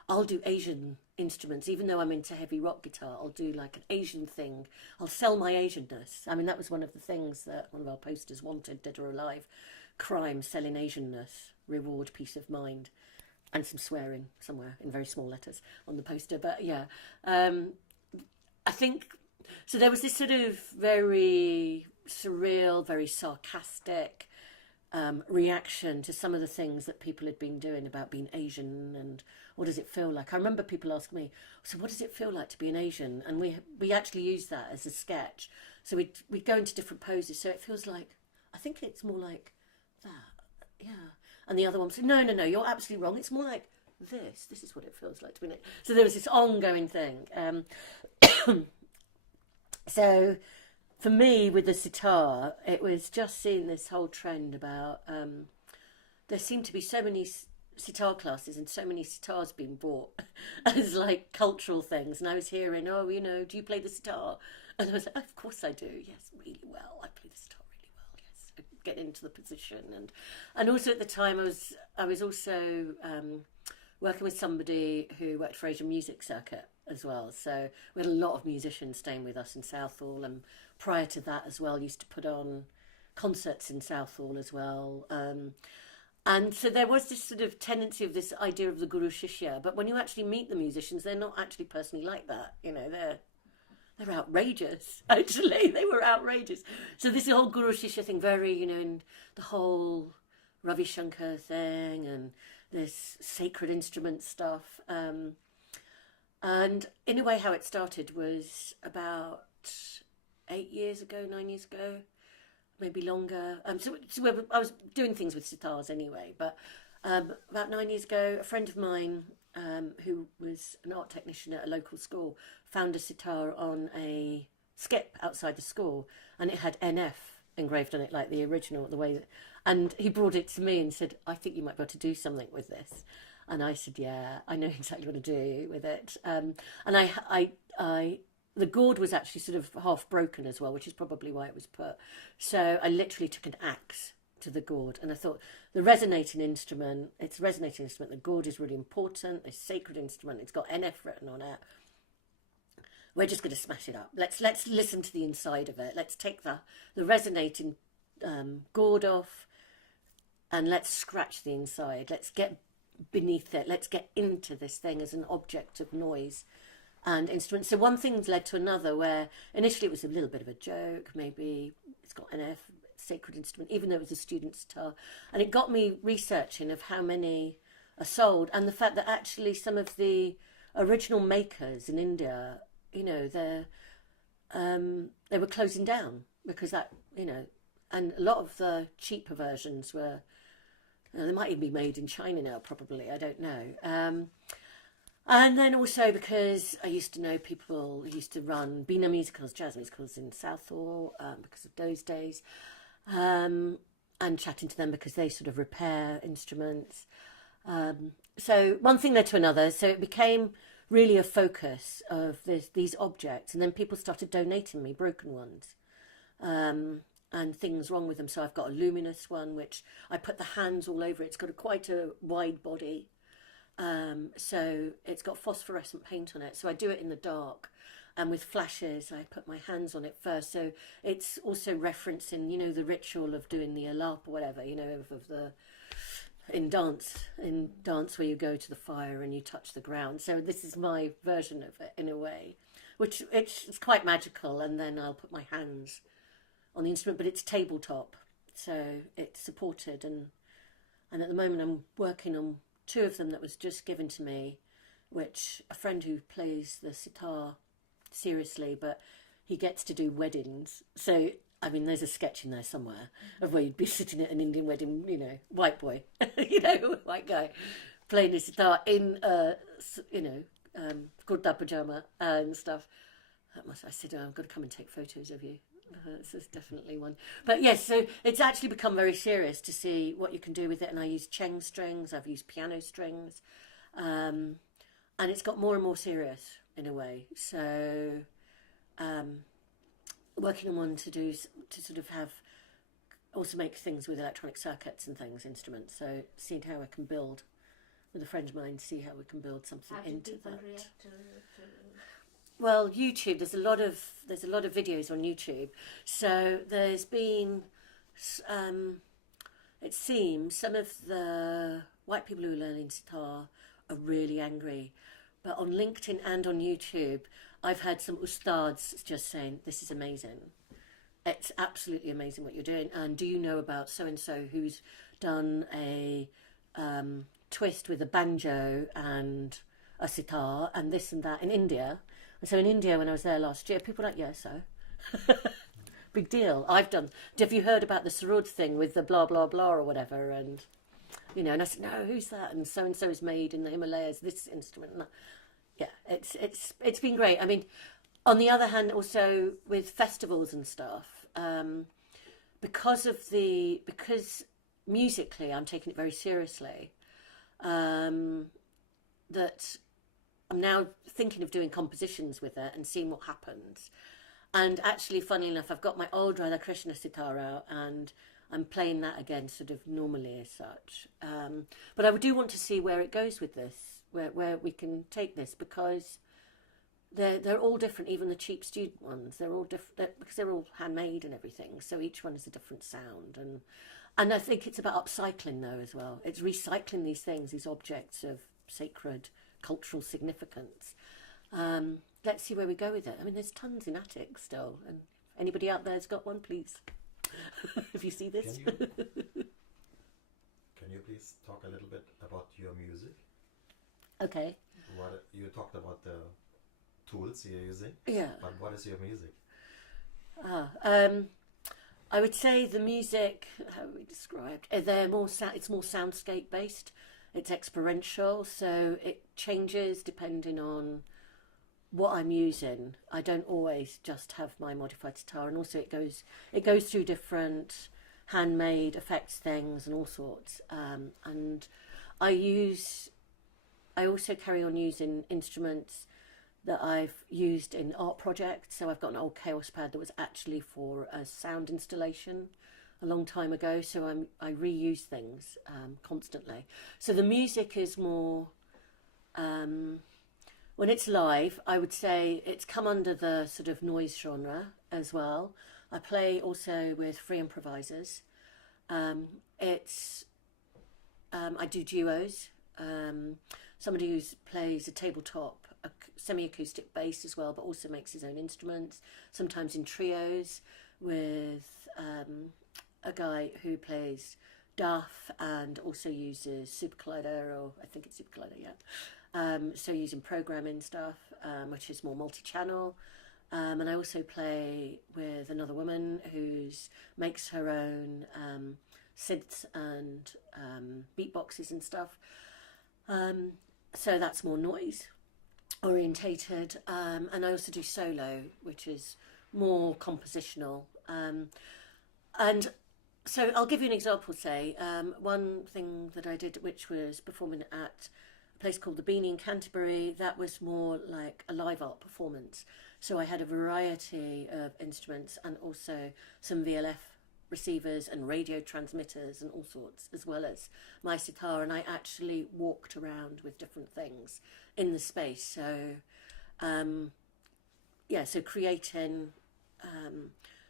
I'll do Asian instruments, even though I'm into heavy rock guitar, I'll do like an Asian thing. I'll sell my Asianness. I mean, that was one of the things that one of our posters wanted, Dead or Alive. Crime, selling Asianness, reward peace of mind. And some swearing somewhere in very small letters on the poster. But yeah, I think, so there was this sort of very surreal, very sarcastic reaction to some of the things that people had been doing about being Asian and what does it feel like. I remember people asking me, so what does it feel like to be an Asian? And we actually used that as a sketch. So we'd go into different poses. So it feels like, I think it's more like that, yeah. And the other one said, no, you're absolutely wrong. It's more like this. This is what it feels like to be an Asian. So there was this ongoing thing. So for me, with the sitar, it was just seeing this whole trend about there seemed to be so many sitar classes and so many sitars being bought as like cultural things. And I was hearing, oh, you know, do you play the sitar? And I was like, oh, of course I do. Yes, really well. I play the sitar really well. Yes, I get into the position. And also at the time, I was also working with somebody who worked for Asian Music Circuit as well. So we had a lot of musicians staying with us in Southall, and prior to that as well, used to put on concerts in Southall as well. And so there was this sort of tendency of this idea of the Guru Shishya, but when you actually meet the musicians, they're not actually personally like that. You know, they're outrageous, actually. They were outrageous. So this whole Guru Shishya thing, very, you know, and the whole Ravi Shankar thing and this sacred instrument stuff. And in a way, how it started was about 9 years ago, maybe longer. So I was doing things with sitars anyway, but about 9 years ago, a friend of mine who was an art technician at a local school found a sitar on a skip outside the school, and it had NF engraved on it, like the original, the way that, and he brought it to me and said, I think you might be able to do something with this. And I said, yeah, I know exactly what to do with it. And the gourd was actually sort of half broken as well, which is probably why it was put. So I literally took an axe to the gourd, and I thought, it's a resonating instrument, the gourd is really important, it's a sacred instrument, it's got NF written on it. We're just going to smash it up. Let's listen to the inside of it. Let's take the resonating gourd off, and let's scratch the inside. Let's get beneath it. Let's get into this thing as an object of noise and instrument. So one thing's led to another, where initially it was a little bit of a joke. Maybe it's got an F, sacred instrument, even though it was a student sitar. And it got me researching of how many are sold, and the fact that actually some of the original makers in India, you know, they were closing down because that, you know, and a lot of the cheaper versions were, they might even be made in China now, probably, I don't know. And then also because I used to know people who used to run Bina musicals, jazz musicals in Southall, because of those days, and chatting to them because they sort of repair instruments. So one thing led to another, so it became really a focus of these objects, and then people started donating me broken ones. And things wrong with them. So I've got a luminous one, which I put the hands all over. It's got quite a wide body. So it's got phosphorescent paint on it. So I do it in the dark. And with flashes, I put my hands on it first. So it's also referencing, you know, the ritual of doing the alap or whatever, you know, in dance where you go to the fire and you touch the ground. So this is my version of it in a way, which it's quite magical. And then I'll put my hands on the instrument, but it's tabletop, so it's supported, and at the moment I'm working on 2 of them that was just given to me, which a friend who plays the sitar seriously, but he gets to do weddings, so I mean, there's a sketch in there somewhere of where you'd be sitting at an Indian wedding, you know, white boy, you know, white guy, playing his guitar in, you know, kurta pajama and stuff. I said, oh, I've got to come and take photos of you. This is definitely one. But yes, so it's actually become very serious to see what you can do with it. And I use Cheng strings, I've used piano strings, and it's got more and more serious in a way. So working on one to sort of have, also make things with electronic circuits and things, instruments. So seeing how I can build, with a friend of mine, see how we can build something into that. How do people react to... Well, YouTube, there's a lot of videos on YouTube. So there's been, it seems, some of the white people who are learning sitar are really angry. But on LinkedIn and on YouTube, I've had some ustads just saying, this is amazing. It's absolutely amazing what you're doing. And do you know about so-and-so who's done a twist with a banjo and a sitar and this and that in India? And so in India, when I was there last year, people were like, yeah, so. Big deal. Have you heard about the Sarod thing with the blah, blah, blah or whatever? And, you know, and I said, no, who's that? And so is made in the Himalayas, this instrument. And yeah, it's been great. I mean, on the other hand, also with festivals and stuff, because musically I'm taking it very seriously, that I'm now thinking of doing compositions with it and seeing what happens. And actually, funnily enough, I've got my old Radha Krishna sitar out and I'm playing that again sort of normally as such. But I do want to see where it goes with this, where we can take this, because they're all different, even the cheap student ones. They're all different because they're all handmade and everything. So each one is a different sound. And I think it's about upcycling though as well. It's recycling these things, these objects of sacred cultural significance. Let's see where we go with it. I mean, there's tons in attic still, and anybody out there's got one, please. If you see this. Can you please talk a little bit about your music? Okay. What you talked about the tools you're using. Yeah. But what is your music? I would say the music, how we described, it's more soundscape based. It's experiential, so it changes depending on what I'm using. I don't always just have my modified sitar, and also it goes through different handmade effects things and all sorts. And I also carry on using instruments that I've used in art projects. So I've got an old Chaos pad that was actually for a sound installation a long time ago, so I reuse things constantly. So the music is more, when it's live, I would say it's come under the sort of noise genre as well. I play also with free improvisers. I do duos. Somebody who plays a tabletop, a semi-acoustic bass as well, but also makes his own instruments, sometimes in trios with a guy who plays Duff and also uses Super Collider, or I think it's Super Collider, yeah. So using programming stuff, which is more multi-channel. And I also play with another woman who makes her own synths and beatboxes and stuff. So that's more noise orientated. And I also do solo, which is more compositional. And so I'll give you an example, say. One thing that I did, which was performing at a place called The Beanie in Canterbury, that was more like a live art performance. So I had a variety of instruments and also some VLF receivers and radio transmitters and all sorts, as well as my sitar. And I actually walked around with different things in the space. So, so creating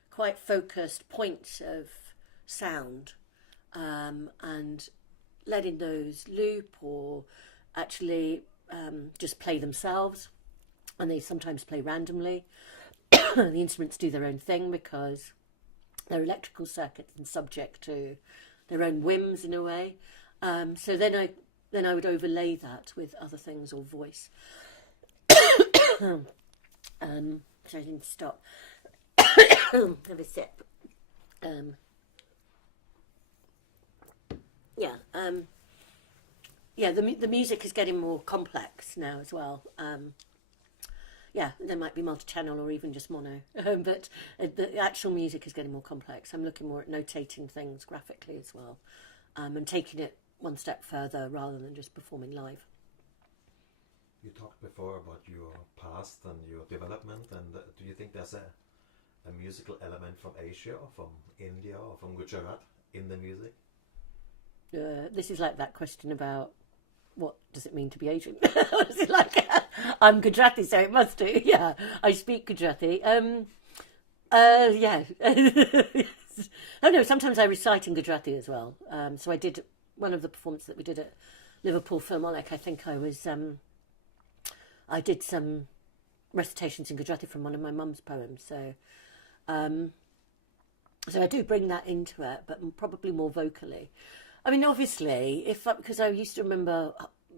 quite focused points of sound and letting those loop or actually just play themselves, and they sometimes play randomly. The instruments do their own thing because they're electrical circuits and subject to their own whims in a way. So then I would overlay that with other things or voice. So I didn't stop. Have a sip. Yeah, yeah. The music is getting more complex now as well. Yeah, there might be multi-channel or even just mono, but the actual music is getting more complex. I'm looking more at notating things graphically as well, and taking it one step further rather than just performing live. You talked before about your past and your development, and do you think there's a musical element from Asia or from India or from Gujarat in the music? This is like that question about what does it mean to be Asian? Is it like I'm Gujarati, so it must do. Yeah, I speak Gujarati. Yeah. Oh no, sometimes I recite in Gujarati as well. So I did one of the performances that we did at Liverpool Philharmonic. I think I did some recitations in Gujarati from one of my mum's poems. So, so I do bring that into it, but probably more vocally. I mean, obviously, because I used to remember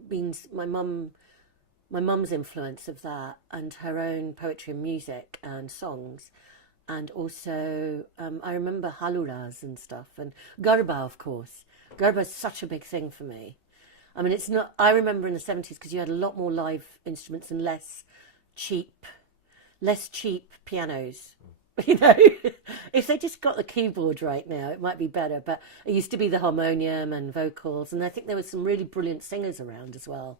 being my mum's influence of that and her own poetry and music and songs, and also I remember haluras and stuff and garba, of course. Garba is such a big thing for me. I mean, it's not. I remember in the 70s because you had a lot more live instruments and less cheap pianos. You know, if they just got the keyboard right now, it might be better. But it used to be the harmonium and vocals, and I think there were some really brilliant singers around as well.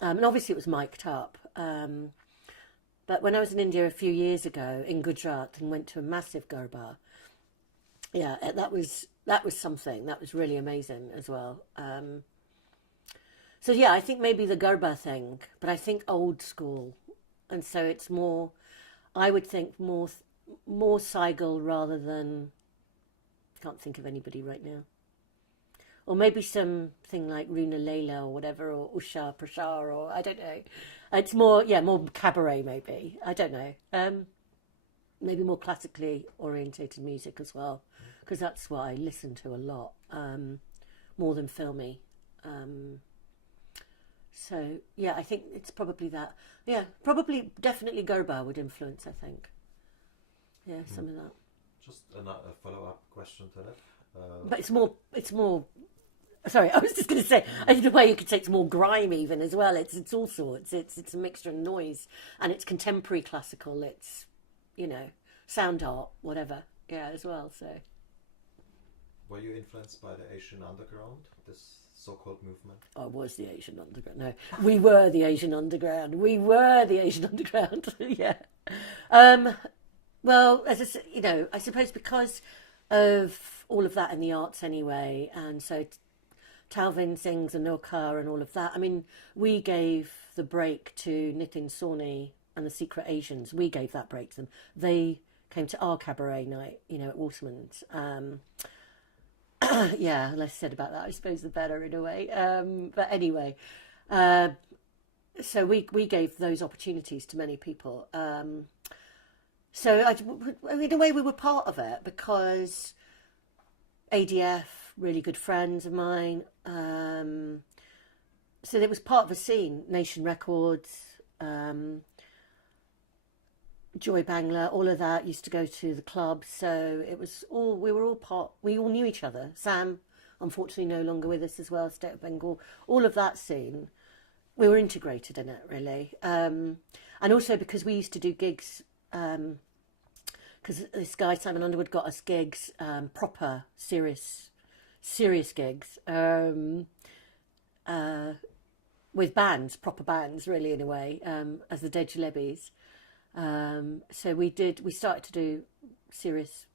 And obviously it was mic'd up. But when I was in India a few years ago in Gujarat and went to a massive garba, yeah, that was something. That was really amazing as well. So yeah, I think maybe the garba thing, but I think old school, and so it's more. I would think more Saigal rather than. Can't think of anybody right now. Or maybe something like Runa Layla or whatever, or Usha Prashar, or I don't know. It's more cabaret maybe. I don't know. Maybe more classically orientated music as well, because that's what I listen to a lot, more than filmy. So yeah, I think it's probably that. Yeah, probably definitely Garba would influence. I think. Yeah, some of that. Just a follow-up question to that. But it's more. Sorry, I was just going to say. In a way, you could say it's more grime even as well. It's all sorts. It's a mixture of noise, and it's contemporary classical. It's sound art, whatever. Yeah, as well. So. Were you influenced by the Asian underground? This so-called movement? I was the Asian underground. No, we were the Asian underground. We were the Asian underground. Yeah. Well, as I said, I suppose because of all of that in the arts anyway, and so Talvin sings and Nilkar and all of that. I mean, we gave the break to Nitin Sawhney and the Secret Asians. We gave that break to them. They came to our cabaret night, at Waterman's. Yeah, less said about that, I suppose, the better in a way. But anyway, so we gave those opportunities to many people. So in a way, we were part of it because ADF, really good friends of mine. So it was part of a scene. Nation Records, Joy Bangla, all of that used to go to the club. So it was all, we were all part, we all knew each other. Sam, unfortunately, no longer with us as well, State of Bengal, all of that scene. We were integrated in it, really. And also because we used to do gigs, because this guy, Simon Underwood, got us gigs, proper, serious gigs, with bands, proper bands, really, in a way, as the Dead Jalebis. So we started to do serious,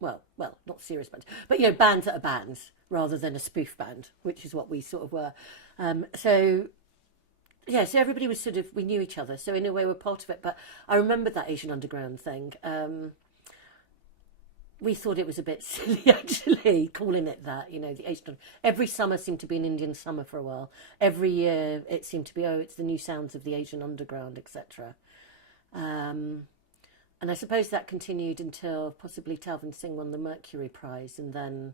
well, not serious bands, but bands that are bands rather than a spoof band, which is what we sort of were. So everybody was sort of, we knew each other, so in a way we're part of it. But I remember that Asian Underground thing. We thought it was a bit silly, actually, calling it that, the Asian. Every summer seemed to be an Indian summer for a while. Every year it seemed to be, it's the new sounds of the Asian Underground, etc. And I suppose that continued until possibly Talvin Singh won the Mercury Prize, and then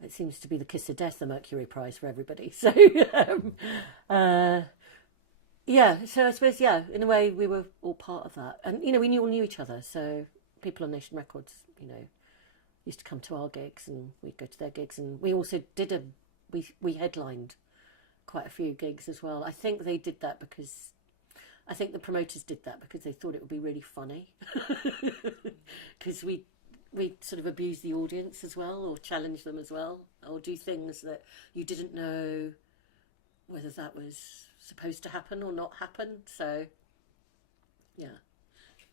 it seems to be the kiss of death, the Mercury Prize for everybody. So, so I suppose, in a way we were all part of that. And, we all knew each other, so people on Nation Records, you know, used to come to our gigs and we'd go to their gigs, and we also did we headlined quite a few gigs as well. I think they did that because I think the promoters did that because they thought it would be really funny, because we sort of abuse the audience as well, or challenge them as well, or do things that you didn't know whether that was supposed to happen or not happen. So, yeah.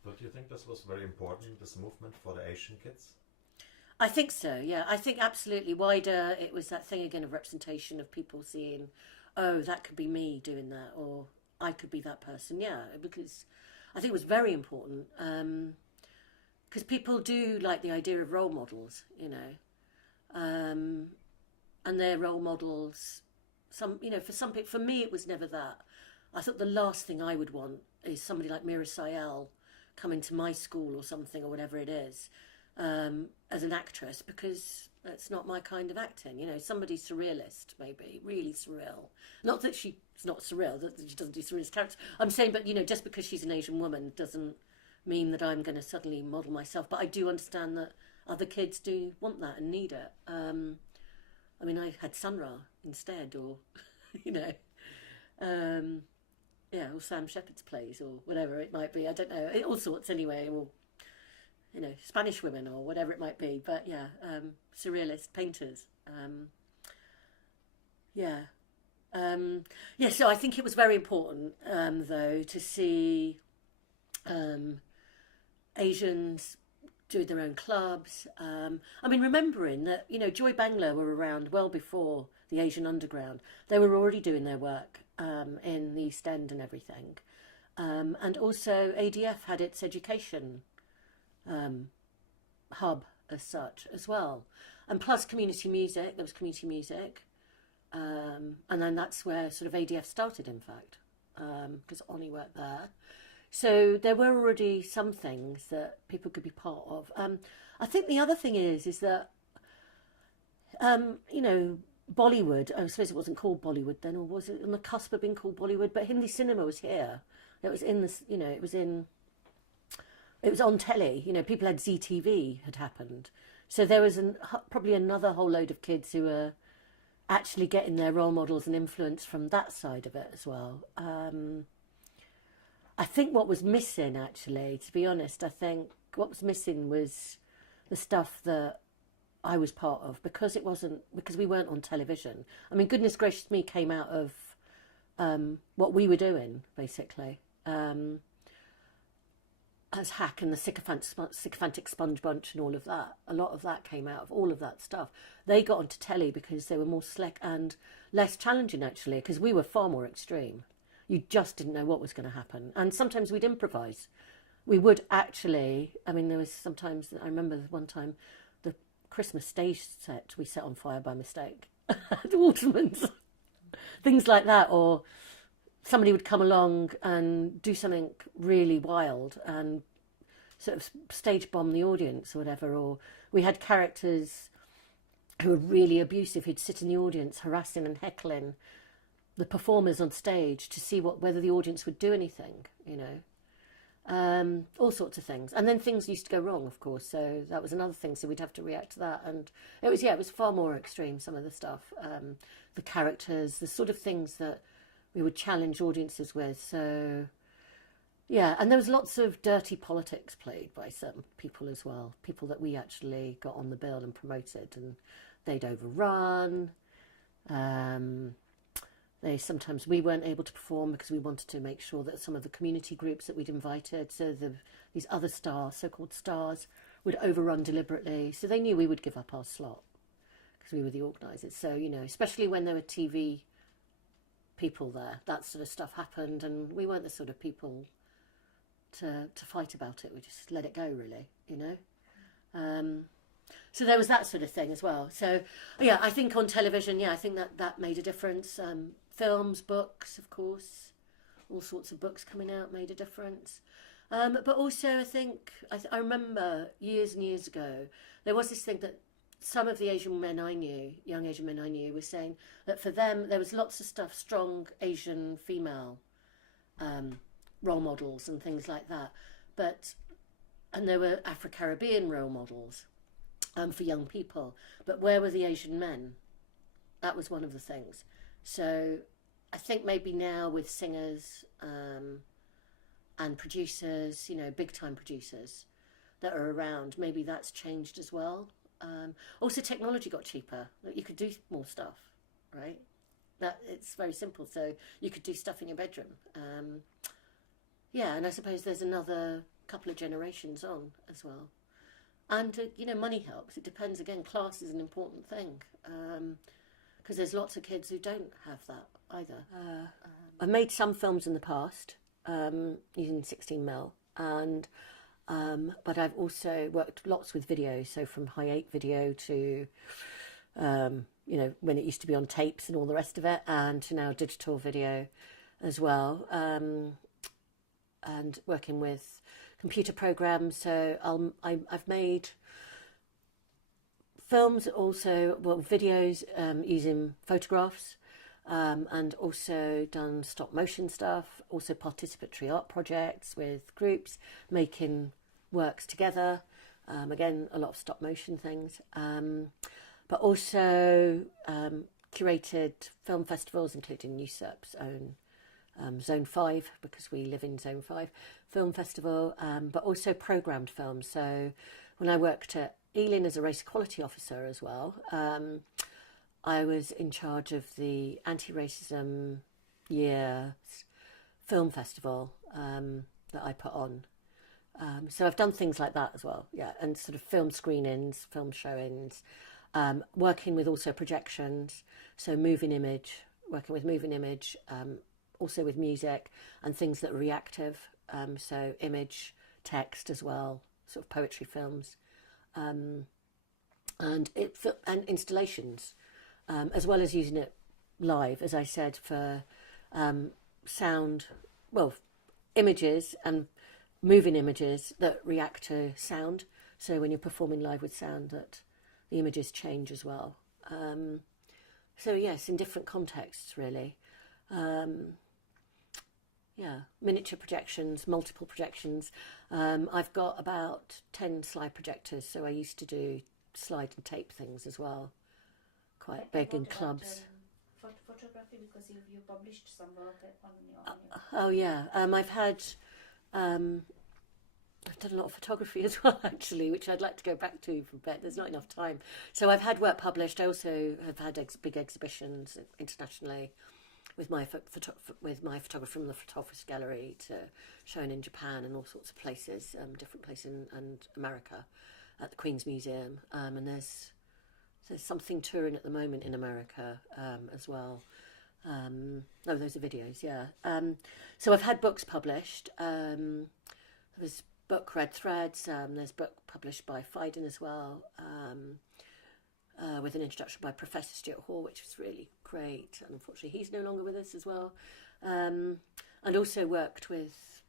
But do you think this was very important, this movement for the Asian kids? I think so, yeah. I think absolutely wider. It was that thing again of representation, of people seeing, oh, that could be me doing that, or I could be that person. Yeah, because I think it was very important. Because people do like the idea of role models, you know, and their role models. Some, you know, for some people, for me, it was never that. I thought the last thing I would want is somebody like Mira Sayal coming to my school or something, or whatever it is, as an actress, because that's not my kind of acting. You know, somebody surrealist, maybe, really surreal. Not that she's not surreal, that she doesn't do surrealist characters. I'm saying, but, you know, just because she's an Asian woman doesn't mean that I'm going to suddenly model myself. But I do understand that other kids do want that and need it. I mean, I had Sun Ra instead, or, you know, yeah, or Sam Shepard's plays, or whatever it might be. I don't know, all sorts anyway, or, you know, Spanish women, or whatever it might be. But yeah, surrealist painters. Yeah. Yeah, so I think it was very important, though, to see Asians do their own clubs. I mean, remembering that, you know, Joy Bangla were around well before the Asian Underground. They were already doing their work in the East End and everything. And also ADF had its education hub as such as well. And plus community music, there was community music. And then that's where sort of ADF started, in fact, because Oni worked there. So there were already some things that people could be part of. I think the other thing is that, you know, Bollywood, I suppose it wasn't called Bollywood then, or was it on the cusp of being called Bollywood? But Hindi cinema was here. It was in this, you know, it was on telly. You know, people had ZTV had happened. So there was probably another whole load of kids who were actually getting their role models and influence from that side of it as well. I think what was missing, actually, to be honest, I think what was missing was the stuff that I was part of, because we weren't on television. I mean, Goodness Gracious Me came out of what we were doing, basically. As Hack and the Sycophantic Sponge Bunch and all of that. A lot of that came out of all of that stuff. They got onto telly because they were more slick and less challenging, actually, because we were far more extreme. You just didn't know what was going to happen. And sometimes we'd improvise. We would actually, I mean, there was sometimes, I remember one time, the Christmas stage set we set on fire by mistake. The Watermans. Things like that. Or somebody would come along and do something really wild and sort of stage bomb the audience or whatever. Or we had characters who were really abusive, who'd sit in the audience harassing and heckling the performers on stage to see whether the audience would do anything, you know, all sorts of things. And then things used to go wrong, of course, so that was another thing, so we'd have to react to that. And it was far more extreme, some of the stuff, the characters, the sort of things that we would challenge audiences with. So yeah, and there was lots of dirty politics played by certain people as well, people that we actually got on the bill and promoted, and they'd overrun. Sometimes we weren't able to perform because we wanted to make sure that some of the community groups that we'd invited, so these other stars, so-called stars, would overrun deliberately. So they knew we would give up our slot because we were the organisers. So, you know, especially when there were TV people there, that sort of stuff happened, and we weren't the sort of people to fight about it. We just let it go, really, you know. So there was that sort of thing as well. So, yeah, I think on television, yeah, I think that made a difference. Films, books, of course, all sorts of books coming out made a difference. But also, I think, I remember years and years ago, there was this thing that some of the Asian men I knew, young Asian men I knew, were saying that for them, there was lots of stuff, strong Asian female role models and things like that. But and there were Afro-Caribbean role models for young people, but where were the Asian men? That was one of the things. So I think maybe now with singers and producers, you know, big time producers that are around, maybe that's changed as well. Also, technology got cheaper. You could do more stuff, right? That it's very simple. So you could do stuff in your bedroom. Yeah, and I suppose there's another couple of generations on as well. And you know, money helps. It depends. Again, class is an important thing. Because there's lots of kids who don't have that either. I've made some films in the past using 16mm, and but I've also worked lots with video, so from high 8 video to you know, when it used to be on tapes and all the rest of it, and to now digital video as well, and working with computer programs. So I've made films, also, well, videos using photographs, and also done stop motion stuff, also participatory art projects with groups, making works together, again, a lot of stop motion things, but also curated film festivals, including Usurp's own Zone 5, because we live in Zone 5 film festival, but also programmed films. So when I worked at Ealing as a race equality officer as well, I was in charge of the anti-racism year film festival that I put on. So I've done things like that as well, yeah, and sort of film screenings, film showings, working with also projections, so moving image, working with moving image, also with music and things that are reactive, so image, text as well, sort of poetry films, and installations, as well as using it live, as I said, for sound, well, images and moving images that react to sound. So when you're performing live with sound, that the images change as well. So yes, in different contexts, really. Yeah, miniature projections, multiple projections. I've got about 10 slide projectors, so I used to do slide and tape things as well, quite big in clubs. Photography, because you published some work on your oh yeah, I've done a lot of photography as well, actually, which I'd like to go back to, but there's not enough time. So I've had work published. I also have had big exhibitions internationally with my photography from the Photography Gallery, to shown in Japan and all sorts of places, different places in America, at the Queen's Museum, and there's something touring at the moment in America as well. Those are videos, yeah. So I've had books published. There's book Red Threads. There's book published by Phaidon as well, with an introduction by Professor Stuart Hall, which was really great. And unfortunately, he's no longer with us as well. And also worked with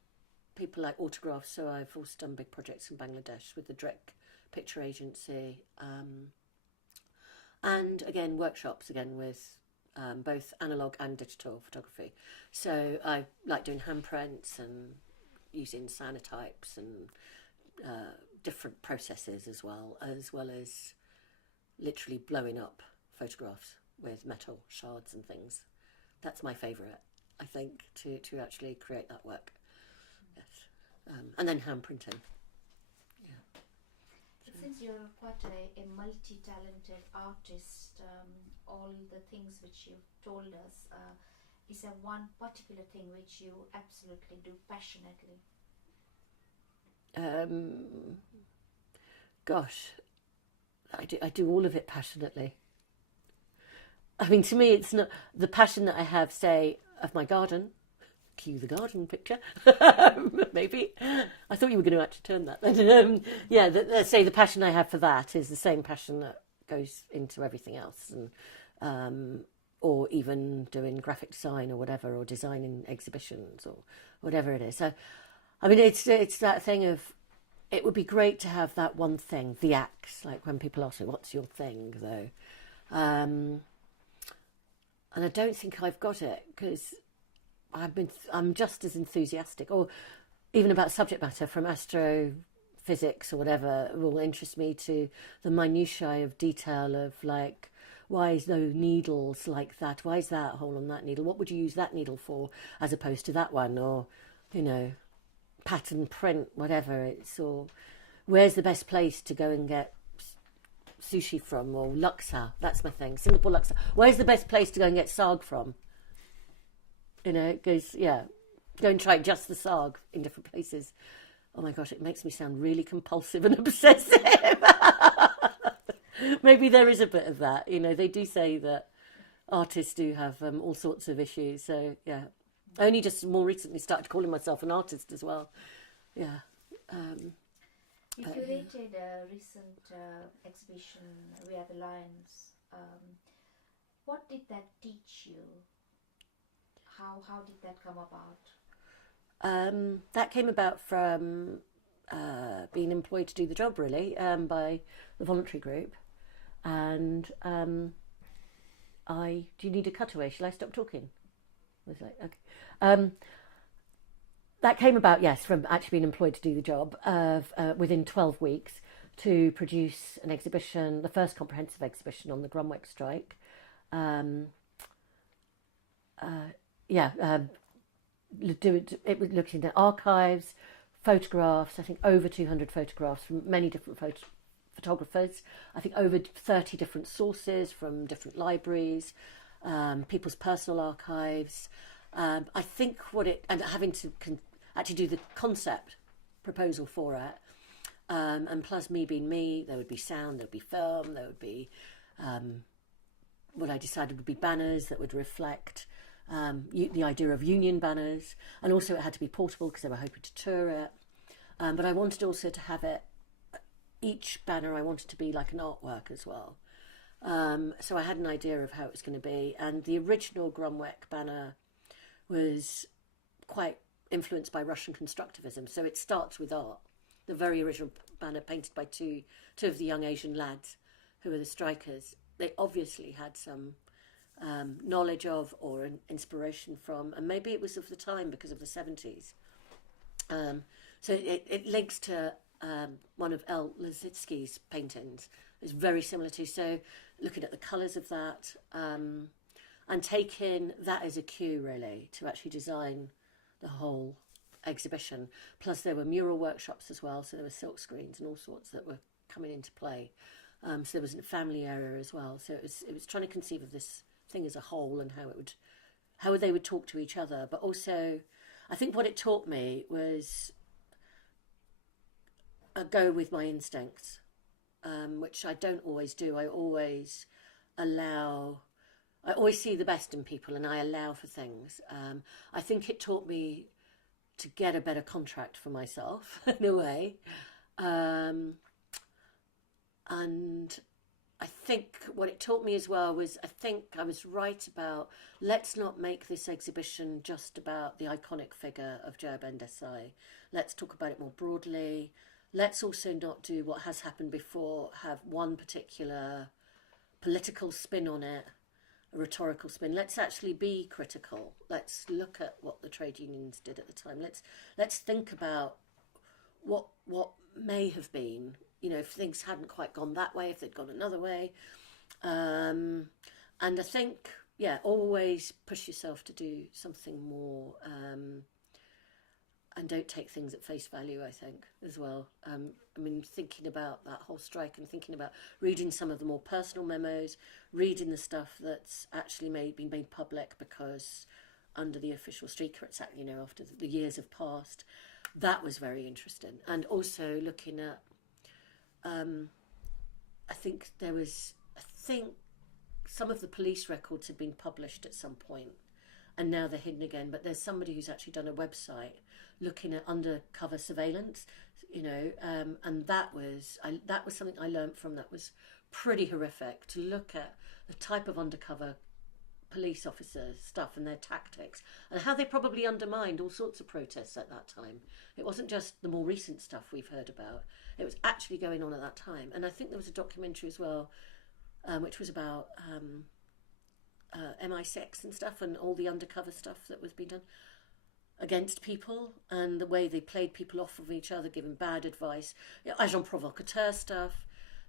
people like Autographs. So I've also done big projects in Bangladesh with the Drek Picture Agency. And again, workshops again with both analogue and digital photography. So I like doing handprints and using cyanotypes and different processes as well as literally blowing up photographs with metal shards and things. That's my favourite, I think, to actually create that work. Yes, and then hand printing. Yeah. Since you're quite a multi-talented artist, all the things which you've told us, is there one particular thing which you absolutely do passionately? Gosh, I do all of it passionately. I mean, to me, it's not the passion that I have, say, of my garden. Cue the garden picture, maybe. I thought you were going to actually turn that. Then, yeah, let's say the passion I have for that is the same passion that goes into everything else, and or even doing graphic design or whatever, or designing exhibitions or whatever it is. So, I mean, it's that thing of, it would be great to have that one thing, the axe. Like when people ask me, "What's your thing?" though, and I don't think I've got it, because I'm just as enthusiastic, or even about subject matter, from astrophysics physics or whatever will interest me, to the minutiae of detail of like, why is no needles like that? Why is that hole on that needle? What would you use that needle for as opposed to that one? Or, you know, pattern, print, whatever it's, or where's the best place to go and get sushi from, or laksa? That's my thing, Singapore laksa. Where's the best place to go and get sag from? You know, it goes, yeah, go and try just the sag in different places. Oh my gosh, it makes me sound really compulsive and obsessive. Maybe there is a bit of that. You know, they do say that artists do have all sorts of issues. So, yeah. I only just more recently started calling myself an artist as well. Yeah. You curated a recent exhibition, We Are the Lions. What did that teach you? How did that come about? That came about from being employed to do the job, really, by the voluntary group. And do you need a cutaway? Shall I stop talking? Was like, okay. That came about, yes, from actually being employed to do the job of within 12 weeks to produce an exhibition, the first comprehensive exhibition on the Grunwick strike. It was looking at archives, photographs, I think over 200 photographs from many different photographers, I think over 30 different sources from different libraries, people's personal archives. I think and having to actually do the concept proposal for it, and plus me being me, there would be sound, there would be film, there would be what I decided would be banners that would reflect the idea of union banners, and also it had to be portable because they were hoping to tour it. But I wanted also to have it, each banner I wanted to be like an artwork as well. So I had an idea of how it was going to be, and the original Grunwick banner was quite influenced by Russian constructivism. So it starts with art. The very original banner painted by two of the young Asian lads who were the strikers. They obviously had some knowledge of or an inspiration from, and maybe it was of the time because of the 70s. So it links to one of L. Lazitsky's paintings. It's very similar to, so looking at the colours of that, and taking that as a cue really to actually design the whole exhibition. Plus there were mural workshops as well, so there were silk screens and all sorts that were coming into play. So there was a family area as well. So it was trying to conceive of this thing as a whole and how they would talk to each other. But also, I think what it taught me was a go with my instincts, which I don't always do. I always see the best in people and I allow for things. I think it taught me to get a better contract for myself in a way. And I think what it taught me as well was, I think I was right about, let's not make this exhibition just about the iconic figure of Poulomi Desai. Let's talk about it more broadly. Let's also not do what has happened before, have one particular political spin on it, a rhetorical spin. Let's actually be critical. Let's look at what the trade unions did at the time. Let's think about what may have been, you know, if things hadn't quite gone that way, if they'd gone another way. And I think, yeah, always push yourself to do something more, and don't take things at face value, I think, as well. I mean, thinking about that whole strike and thinking about reading some of the more personal memos, reading the stuff that's actually been made public because under the Official Secrets Act, you know, after the years have passed, that was very interesting. And also looking at, I think some of the police records had been published at some point and now they're hidden again, but there's somebody who's actually done a website looking at undercover surveillance, you know, and that was something I learned from. That was pretty horrific, to look at the type of undercover police officer stuff and their tactics and how they probably undermined all sorts of protests at that time. It wasn't just the more recent stuff we've heard about, it was actually going on at that time. And I think there was a documentary as well, which was about MI6 and stuff and all the undercover stuff that was being done. against people, and the way they played people off of each other, giving bad advice, agent provocateur stuff.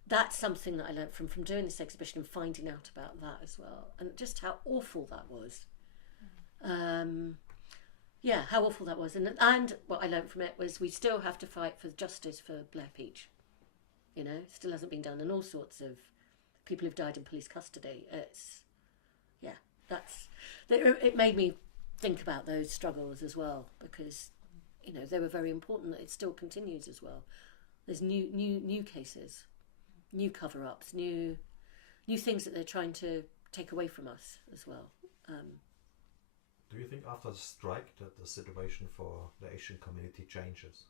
That's something that I learned from doing this exhibition and finding out about that as well, and just how awful that was. Yeah, how awful that was, and what I learned from it was we still have to fight for justice for Blair Peach. You know, still hasn't been done, and all sorts of people who've died in police custody. It made me think about those struggles as well, because, you know, they were very important. That it still continues as well. There's new cases, new cover-ups, new things that they're trying to take away from us as well. Do you think after the strike that the situation for the Asian community changes?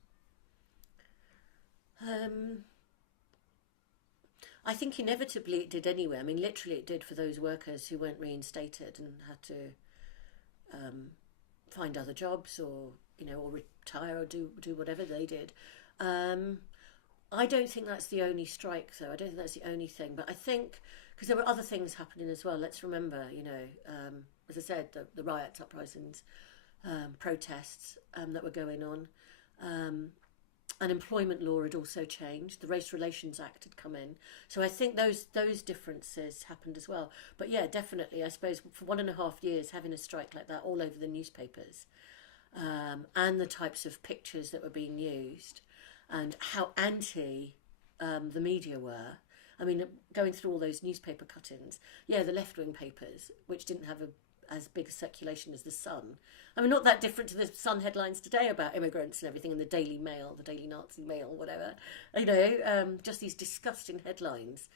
I think inevitably it did anyway. I mean, literally it did for those workers who weren't reinstated and had to find other jobs, or, you know, or retire, or do whatever they did. I don't think that's the only strike, though. I don't think that's the only thing. But I think, because there were other things happening as well. Let's remember, you know, as I said, the riots, uprisings, protests that were going on. Unemployment law had also changed. The Race Relations Act had come in. So I think those differences happened as well. But yeah, definitely, I suppose for 1.5 years, having a strike like that all over the newspapers, and the types of pictures that were being used, and how anti the media were. I mean, going through all those newspaper cut-ins, yeah, the left-wing papers, which didn't have as big a circulation as the Sun. I mean, not that different to the Sun headlines today about immigrants and everything, and the Daily Mail, the Daily Nazi Mail, whatever. You know, just these disgusting headlines.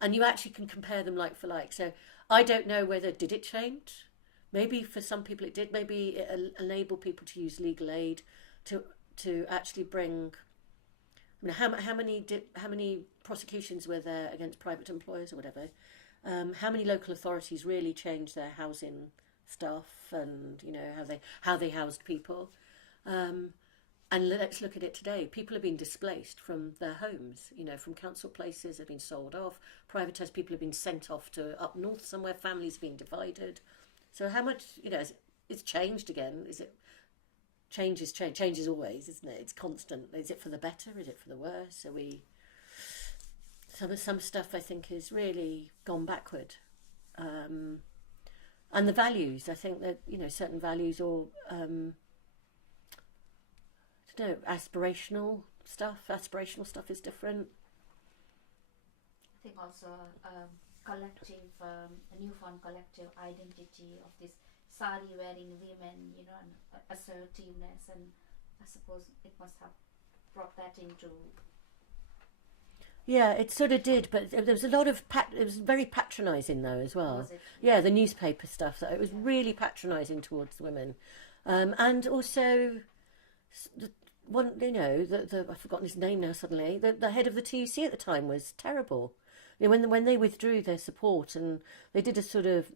And you actually can compare them like for like. So I don't know whether, did it change? Maybe for some people it did. Maybe it enabled people to use legal aid to actually bring... I mean, how many prosecutions were there against private employers or whatever? How many local authorities really changed their housing stuff, and, you know, how they housed people? And let's look at it today. People have been displaced from their homes, you know, from council places. They've been sold off, privatised. People have been sent off to up north somewhere. Families have been divided. So how much, you know, it's changed again? Is it? Change is change. Change is always, isn't it? It's constant. Is it for the better? Is it for the worse? Some stuff I think is really gone backward, and the values. I think that, you know, certain values, or I don't know, aspirational stuff is different. I think also collective, a newfound collective identity of this sari wearing women, you know, and assertiveness, and I suppose it must have brought that into... Yeah, it sort of did, but there was a lot of it was very patronising though as well. Was it? Yeah, the newspaper stuff. That it was really patronising towards the women, and also the one, you know, I've forgotten his name now. Suddenly, the head of the TUC at the time was terrible. You know, when they withdrew their support and they did a sort of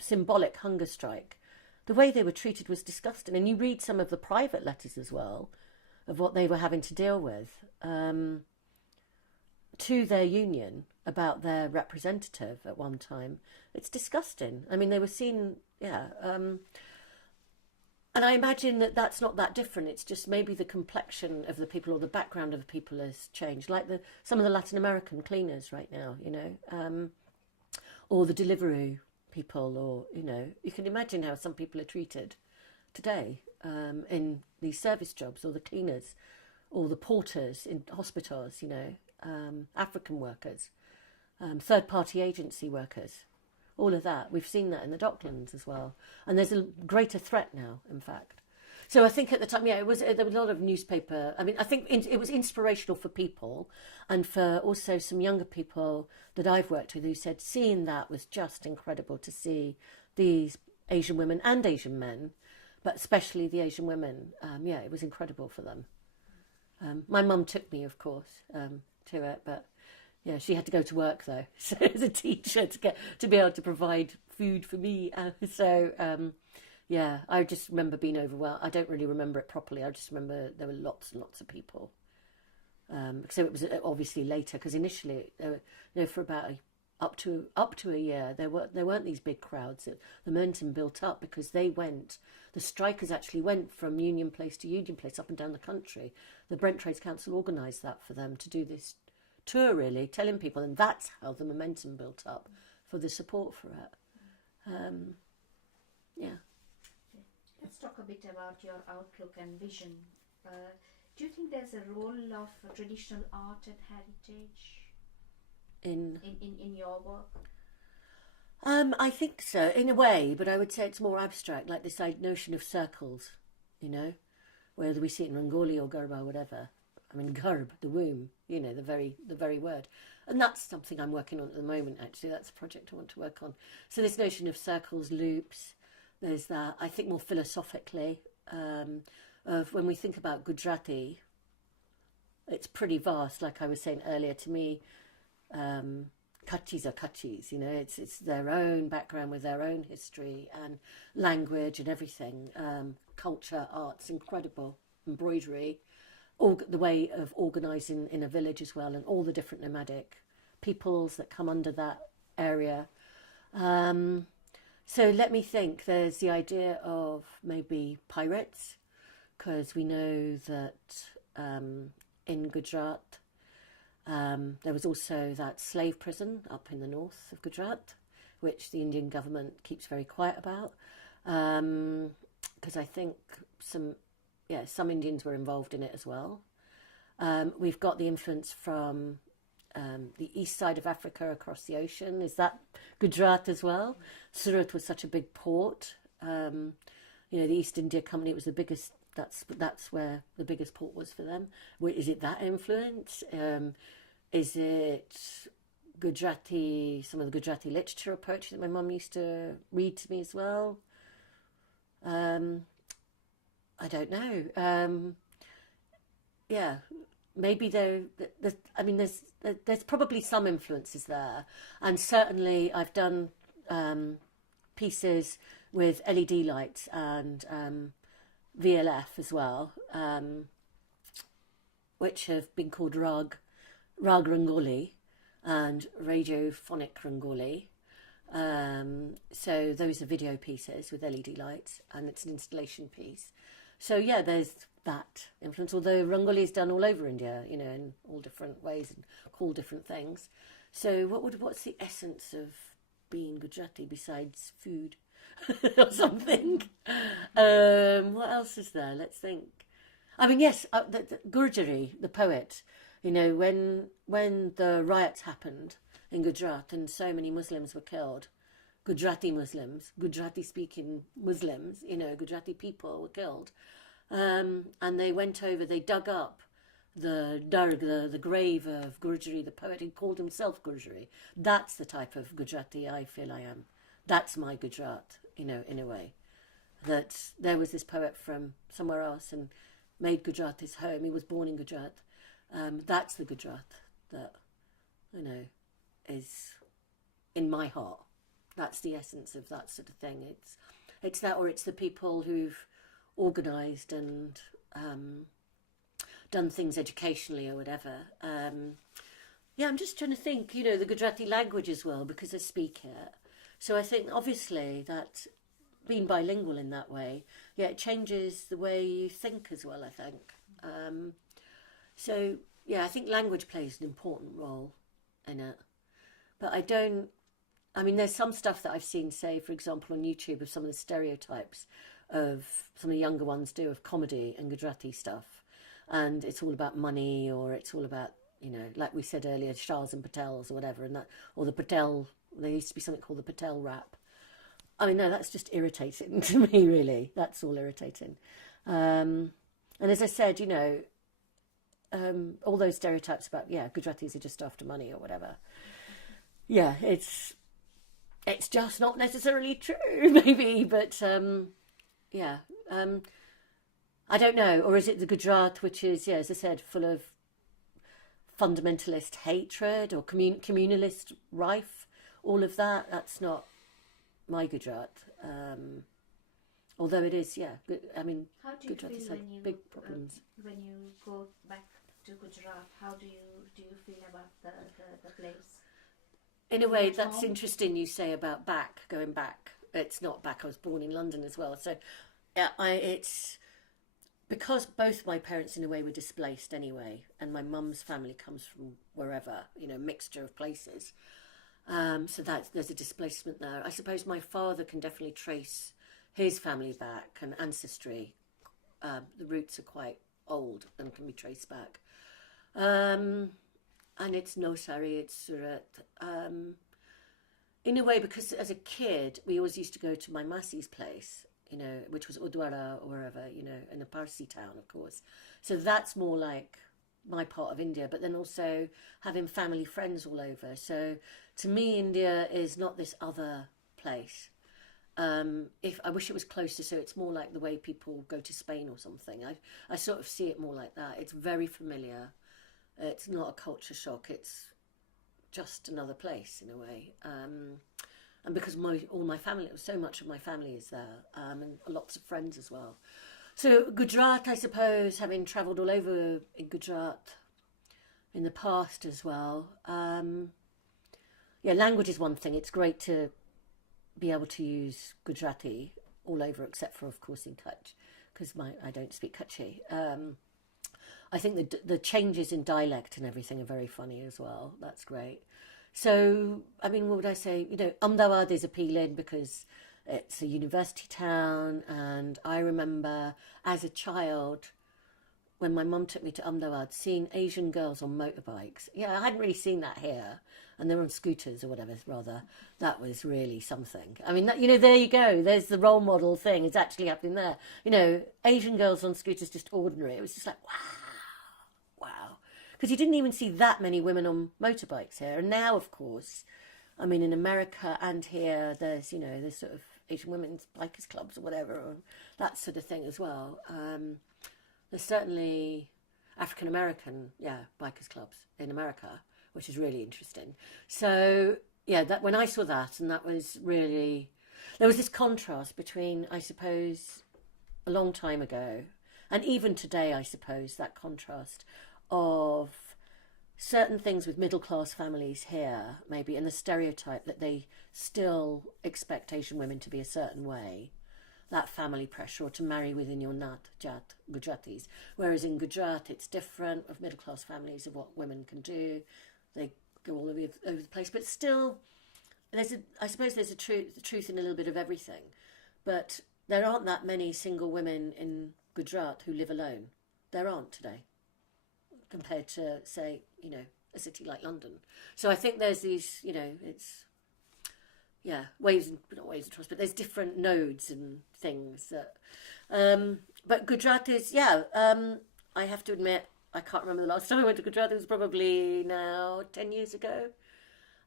symbolic hunger strike, the way they were treated was disgusting. And you read some of the private letters as well of what they were having to deal with. To their union about their representative at one time. It's disgusting. I mean, they were seen, and I imagine that that's not that different. It's just maybe the complexion of the people or the background of the people has changed, like some of the Latin American cleaners right now, you know, or the Deliveroo people, or, you know, you can imagine how some people are treated today in these service jobs, or the cleaners, or the porters in hospitals, you know. African workers, third-party agency workers, all of that. We've seen that in the Docklands as well. And there's a greater threat now, in fact. So I think at the time, yeah, there was a lot of newspaper. I mean, I think it was inspirational for people, and for also some younger people that I've worked with who said seeing that was just incredible, to see these Asian women and Asian men, but especially the Asian women. Yeah, it was incredible for them. My mum took me, of course, to it, but yeah, she had to go to work though, so as a teacher to be able to provide food for me. Yeah, I just remember being overwhelmed. I don't really remember it properly. I just remember there were lots and lots of people. So it was obviously later, because initially, you know, for about up to a year, there weren't these big crowds. The momentum built up because the strikers actually went from union place to union place up and down the country. The Brent Trades Council organised that for them to do this tour, really, telling people, and that's how the momentum built up for the support for it. Yeah. Let's talk a bit about your outlook and vision. Do you think there's a role of traditional art and heritage in your work? I think so, in a way, but I would say it's more abstract, like this notion of circles, you know, whether we see it in Rangoli or Garba or whatever. I mean, Garb, the womb, you know, the very word. And that's something I'm working on at the moment, actually. That's a project I want to work on. So this notion of circles, loops, there's that, I think more philosophically, of when we think about Gujarati, it's pretty vast, like I was saying earlier. To me, Kachis are Kachis, you know, it's their own background with their own history and language and everything. Culture, art's incredible, embroidery, the way of organising in a village as well, and all the different nomadic peoples that come under that area. So let me think, there's the idea of maybe pirates, because we know that in Gujarat there was also that slave prison up in the north of Gujarat, which the Indian government keeps very quiet about, because I think some Indians were involved in it as well. We've got the influence from the east side of Africa across the ocean. Is that Gujarat as well? Surat was such a big port. You know, the East India Company, it was the biggest. That's where the biggest port was for them. Is it that influence? Is it Gujarati? Some of the Gujarati literature or poetry that my mum used to read to me as well. I don't know. Yeah, maybe there's probably some influences there, and certainly I've done pieces with LED lights and VLF as well, which have been called Rag Rangoli and Radiophonic Rangoli. So those are video pieces with LED lights, and it's an installation piece. So yeah, there's that influence, although Rangoli is done all over India, you know, in all different ways and called different things. So what's the essence of being Gujarati besides food or something? What else is there? Let's think. I mean, yes, the Gurjari, the poet, you know, when the riots happened in Gujarat and so many Muslims were killed, Gujarati Muslims, Gujarati-speaking Muslims, you know, Gujarati people were killed. And they went over, they dug up the darg, the grave of Gurjari, the poet. He called himself Gurjari. That's the type of Gujarati I feel I am. That's my Gujarat, you know, in a way. That there was this poet from somewhere else and made Gujarat his home. He was born in Gujarat. That's the Gujarat that, you know, is in my heart. That's the essence of that sort of thing. It's that, or it's the people who've organised and done things educationally or whatever. Yeah, I'm just trying to think, you know, the Gujarati language as well, because I speak it. So I think, obviously, that being bilingual in that way, yeah, it changes the way you think as well, I think. So, yeah, I think language plays an important role in it. But I mean, there's some stuff that I've seen, say, for example, on YouTube of some of the stereotypes of some of the younger ones do of comedy and Gujarati stuff. And it's all about money, or it's all about, you know, like we said earlier, Shahs and Patels or whatever, and that, or the Patel, there used to be something called the Patel rap. I mean, no, that's just irritating to me, really. That's all irritating. And as I said, you know, all those stereotypes about, yeah, Gujaratis are just after money or whatever. Yeah, it's just not necessarily true, maybe, but yeah. I don't know. Or is it the Gujarat, which is, yeah, as I said, full of fundamentalist hatred or communalist rife? All of that, that's not my Gujarat. Although it is, yeah. I mean, how do you Gujaratis feel have big problems. When you go back to Gujarat? How do you feel about the place? In a way, at that's home? interesting you say about going back. It's not back, I was born in London as well. So yeah, it's because both my parents in a way were displaced anyway, and my mum's family comes from wherever, mixture of places. So there's a displacement there. I suppose my father can definitely trace his family back and ancestry. The roots are quite old and can be traced back. And it's Nosari, it's Surat. In a way, because as a kid, we always used to go to my Masi's place, which was Udwara or wherever, in a Parsi town, of course. So that's more like my part of India, but then also having family friends all over. So to me, India is not this other place. If I wish it was closer, so it's more like the way people go to Spain or something. I sort of see it more like that. It's very familiar. It's not a culture shock. It's just another place in a way. And because all my family, so much of my family is there, and lots of friends as well. So Gujarat, I suppose, having travelled all over in Gujarat in the past as well. Language is one thing. It's great to be able to use Gujarati all over, except for, of course, in Kutch, because I don't speak Kutchi. I think the changes in dialect and everything are very funny as well. That's great. So, I mean, what would I say? Ahmedabad is appealing because it's a university town, and I remember as a child, when my mum took me to Ahmedabad, seeing Asian girls on motorbikes. Yeah, I hadn't really seen that here, and they're on scooters or whatever, rather. That was really something. I mean, there you go. There's the role model thing. It's actually happening there. Asian girls on scooters, just ordinary. It was just like, wow. Because you didn't even see that many women on motorbikes here. And now, of course, I mean, in America and here, there's sort of Asian women's bikers clubs or whatever, or that sort of thing as well. There's certainly African American, bikers clubs in America, which is really interesting. So, that when I saw that, and that was really, there was this contrast between, I suppose, a long time ago, and even today, I suppose, that contrast of certain things with middle-class families here, maybe, and the stereotype that they still expect Asian women to be a certain way, that family pressure, or to marry within your Nat, Jat, Gujaratis. Whereas in Gujarat, it's different, of middle-class families, of what women can do. They go all over the place. But still, I suppose there's a truth in a little bit of everything. But there aren't that many single women in Gujarat who live alone. There aren't today, compared to, say, a city like London. So I think there's these, it's, waves, not waves of trust, but there's different nodes and things that, but Gujarat is, I have to admit, I can't remember the last time I went to Gujarat. It was probably now 10 years ago.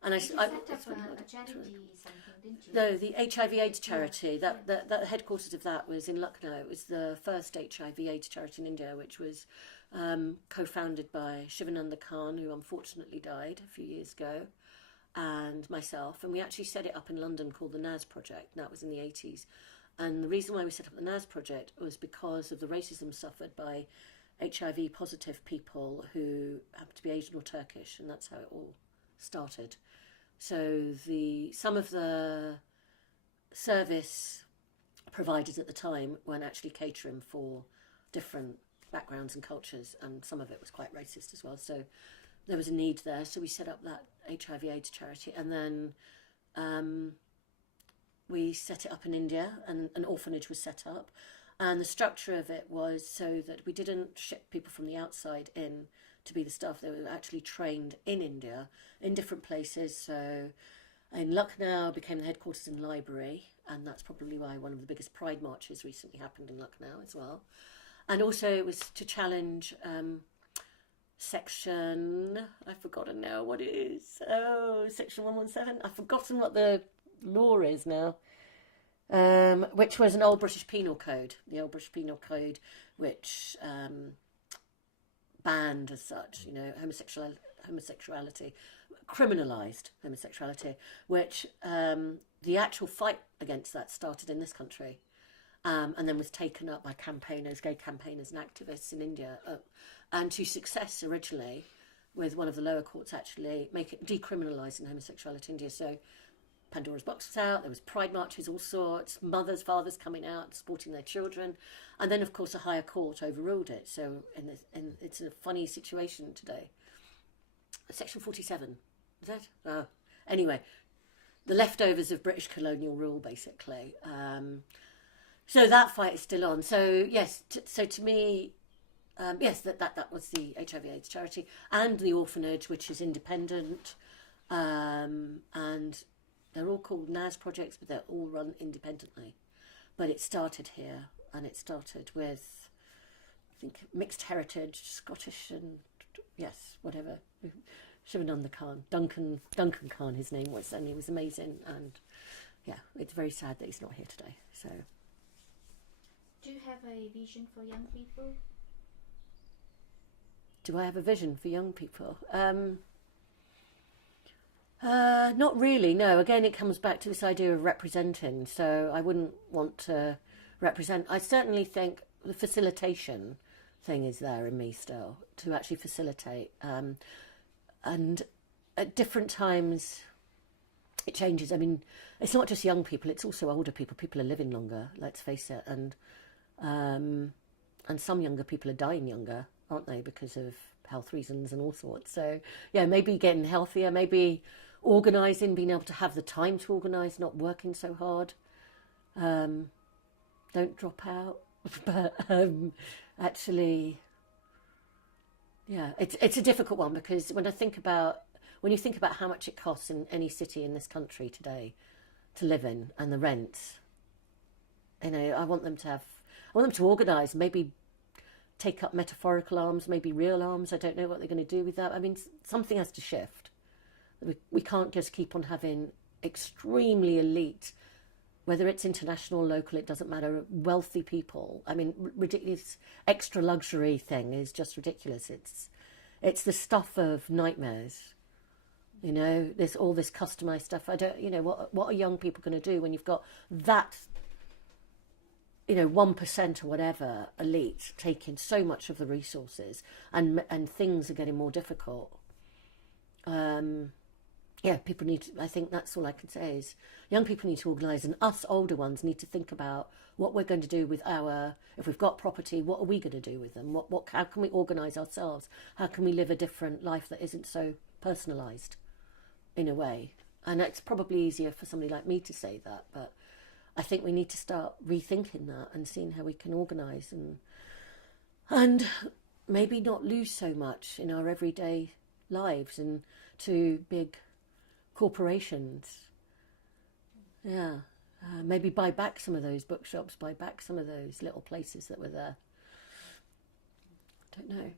And you set up a charity, something, didn't you? No, the HIV/AIDS charity. The headquarters of that was in Lucknow. It was the first HIV/AIDS charity in India, which was co-founded by Shivananda Khan, who unfortunately died a few years ago, and myself. And we actually set it up in London called the NAS Project. That was in the 80s. And the reason why we set up the NAS Project was because of the racism suffered by HIV positive people who happened to be Asian or Turkish, and that's how it all started. So some of the service providers at the time weren't actually catering for different backgrounds and cultures, and some of it was quite racist as well. So there was a need there, so we set up that HIV/AIDS charity, and then we set it up in India, and an orphanage was set up. And the structure of it was so that we didn't ship people from the outside in to be the staff. They were actually trained in India, in different places. So in Lucknow became the headquarters in library, and that's probably why one of the biggest pride marches recently happened in Lucknow as well. And also it was to challenge section, I've forgotten now what it is. Section 117. I've forgotten what the law is now. Which was an old British penal code, the old British penal code, which banned as such, homosexuality, criminalised homosexuality, which the actual fight against that started in this country, and then was taken up by campaigners, gay campaigners and activists in India, and to success originally. with one of the lower courts actually decriminalising homosexuality in India. So Pandora's box was out, there was pride marches, all sorts, mothers, fathers coming out, supporting their children. And then, of course, a higher court overruled it. So it's a funny situation today. Section 47, is that? Anyway, the leftovers of British colonial rule, basically. So that fight is still on. So, yes, so to me, yes, that was the HIV/AIDS charity and the orphanage, which is independent. And they're all called NAS projects, but they're all run independently. But it started here, and it started with, I think, mixed heritage, Scottish and, yes, whatever. Shivananda Khan, Duncan Khan, his name was, and he was amazing. And yeah, it's very sad that he's not here today. So, do you have a vision for young people? Do I have a vision for young people? Not really, no. Again, it comes back to this idea of representing. So I wouldn't want to represent. I certainly think the facilitation thing is there in me still, to actually facilitate. And at different times, it changes. I mean, it's not just young people, it's also older people. People are living longer, let's face it. And some younger people are dying younger, aren't they, because of health reasons and all sorts. So, yeah, maybe getting healthier, maybe organising, being able to have the time to organise, not working so hard. Don't drop out. But actually, yeah, it's a difficult one, because when you think about how much it costs in any city in this country today to live in, and the rents, you know, I want them to organise, maybe take up metaphorical arms, maybe real arms. I don't know what they're going to do with that. I mean, something has to shift. We can't just keep on having extremely elite, whether it's international or local, it doesn't matter, wealthy people. I mean, ridiculous extra luxury thing is just ridiculous. It's the stuff of nightmares. You know, there's all this customised stuff. I don't, you know, what are young people going to do when you've got that, you know, 1% or whatever elite taking so much of the resources, and things are getting more difficult. Yeah, people need to, I think that's all I can say is young people need to organise, and us older ones need to think about what we're going to do with if we've got property, what are we going to do with them? How can we organise ourselves? How can we live a different life that isn't so personalised in a way? And it's probably easier for somebody like me to say that, but I think we need to start rethinking that and seeing how we can organise and maybe not lose so much in our everyday lives and to big corporations. Yeah, maybe buy back some of those bookshops, buy back some of those little places that were there. Don't know.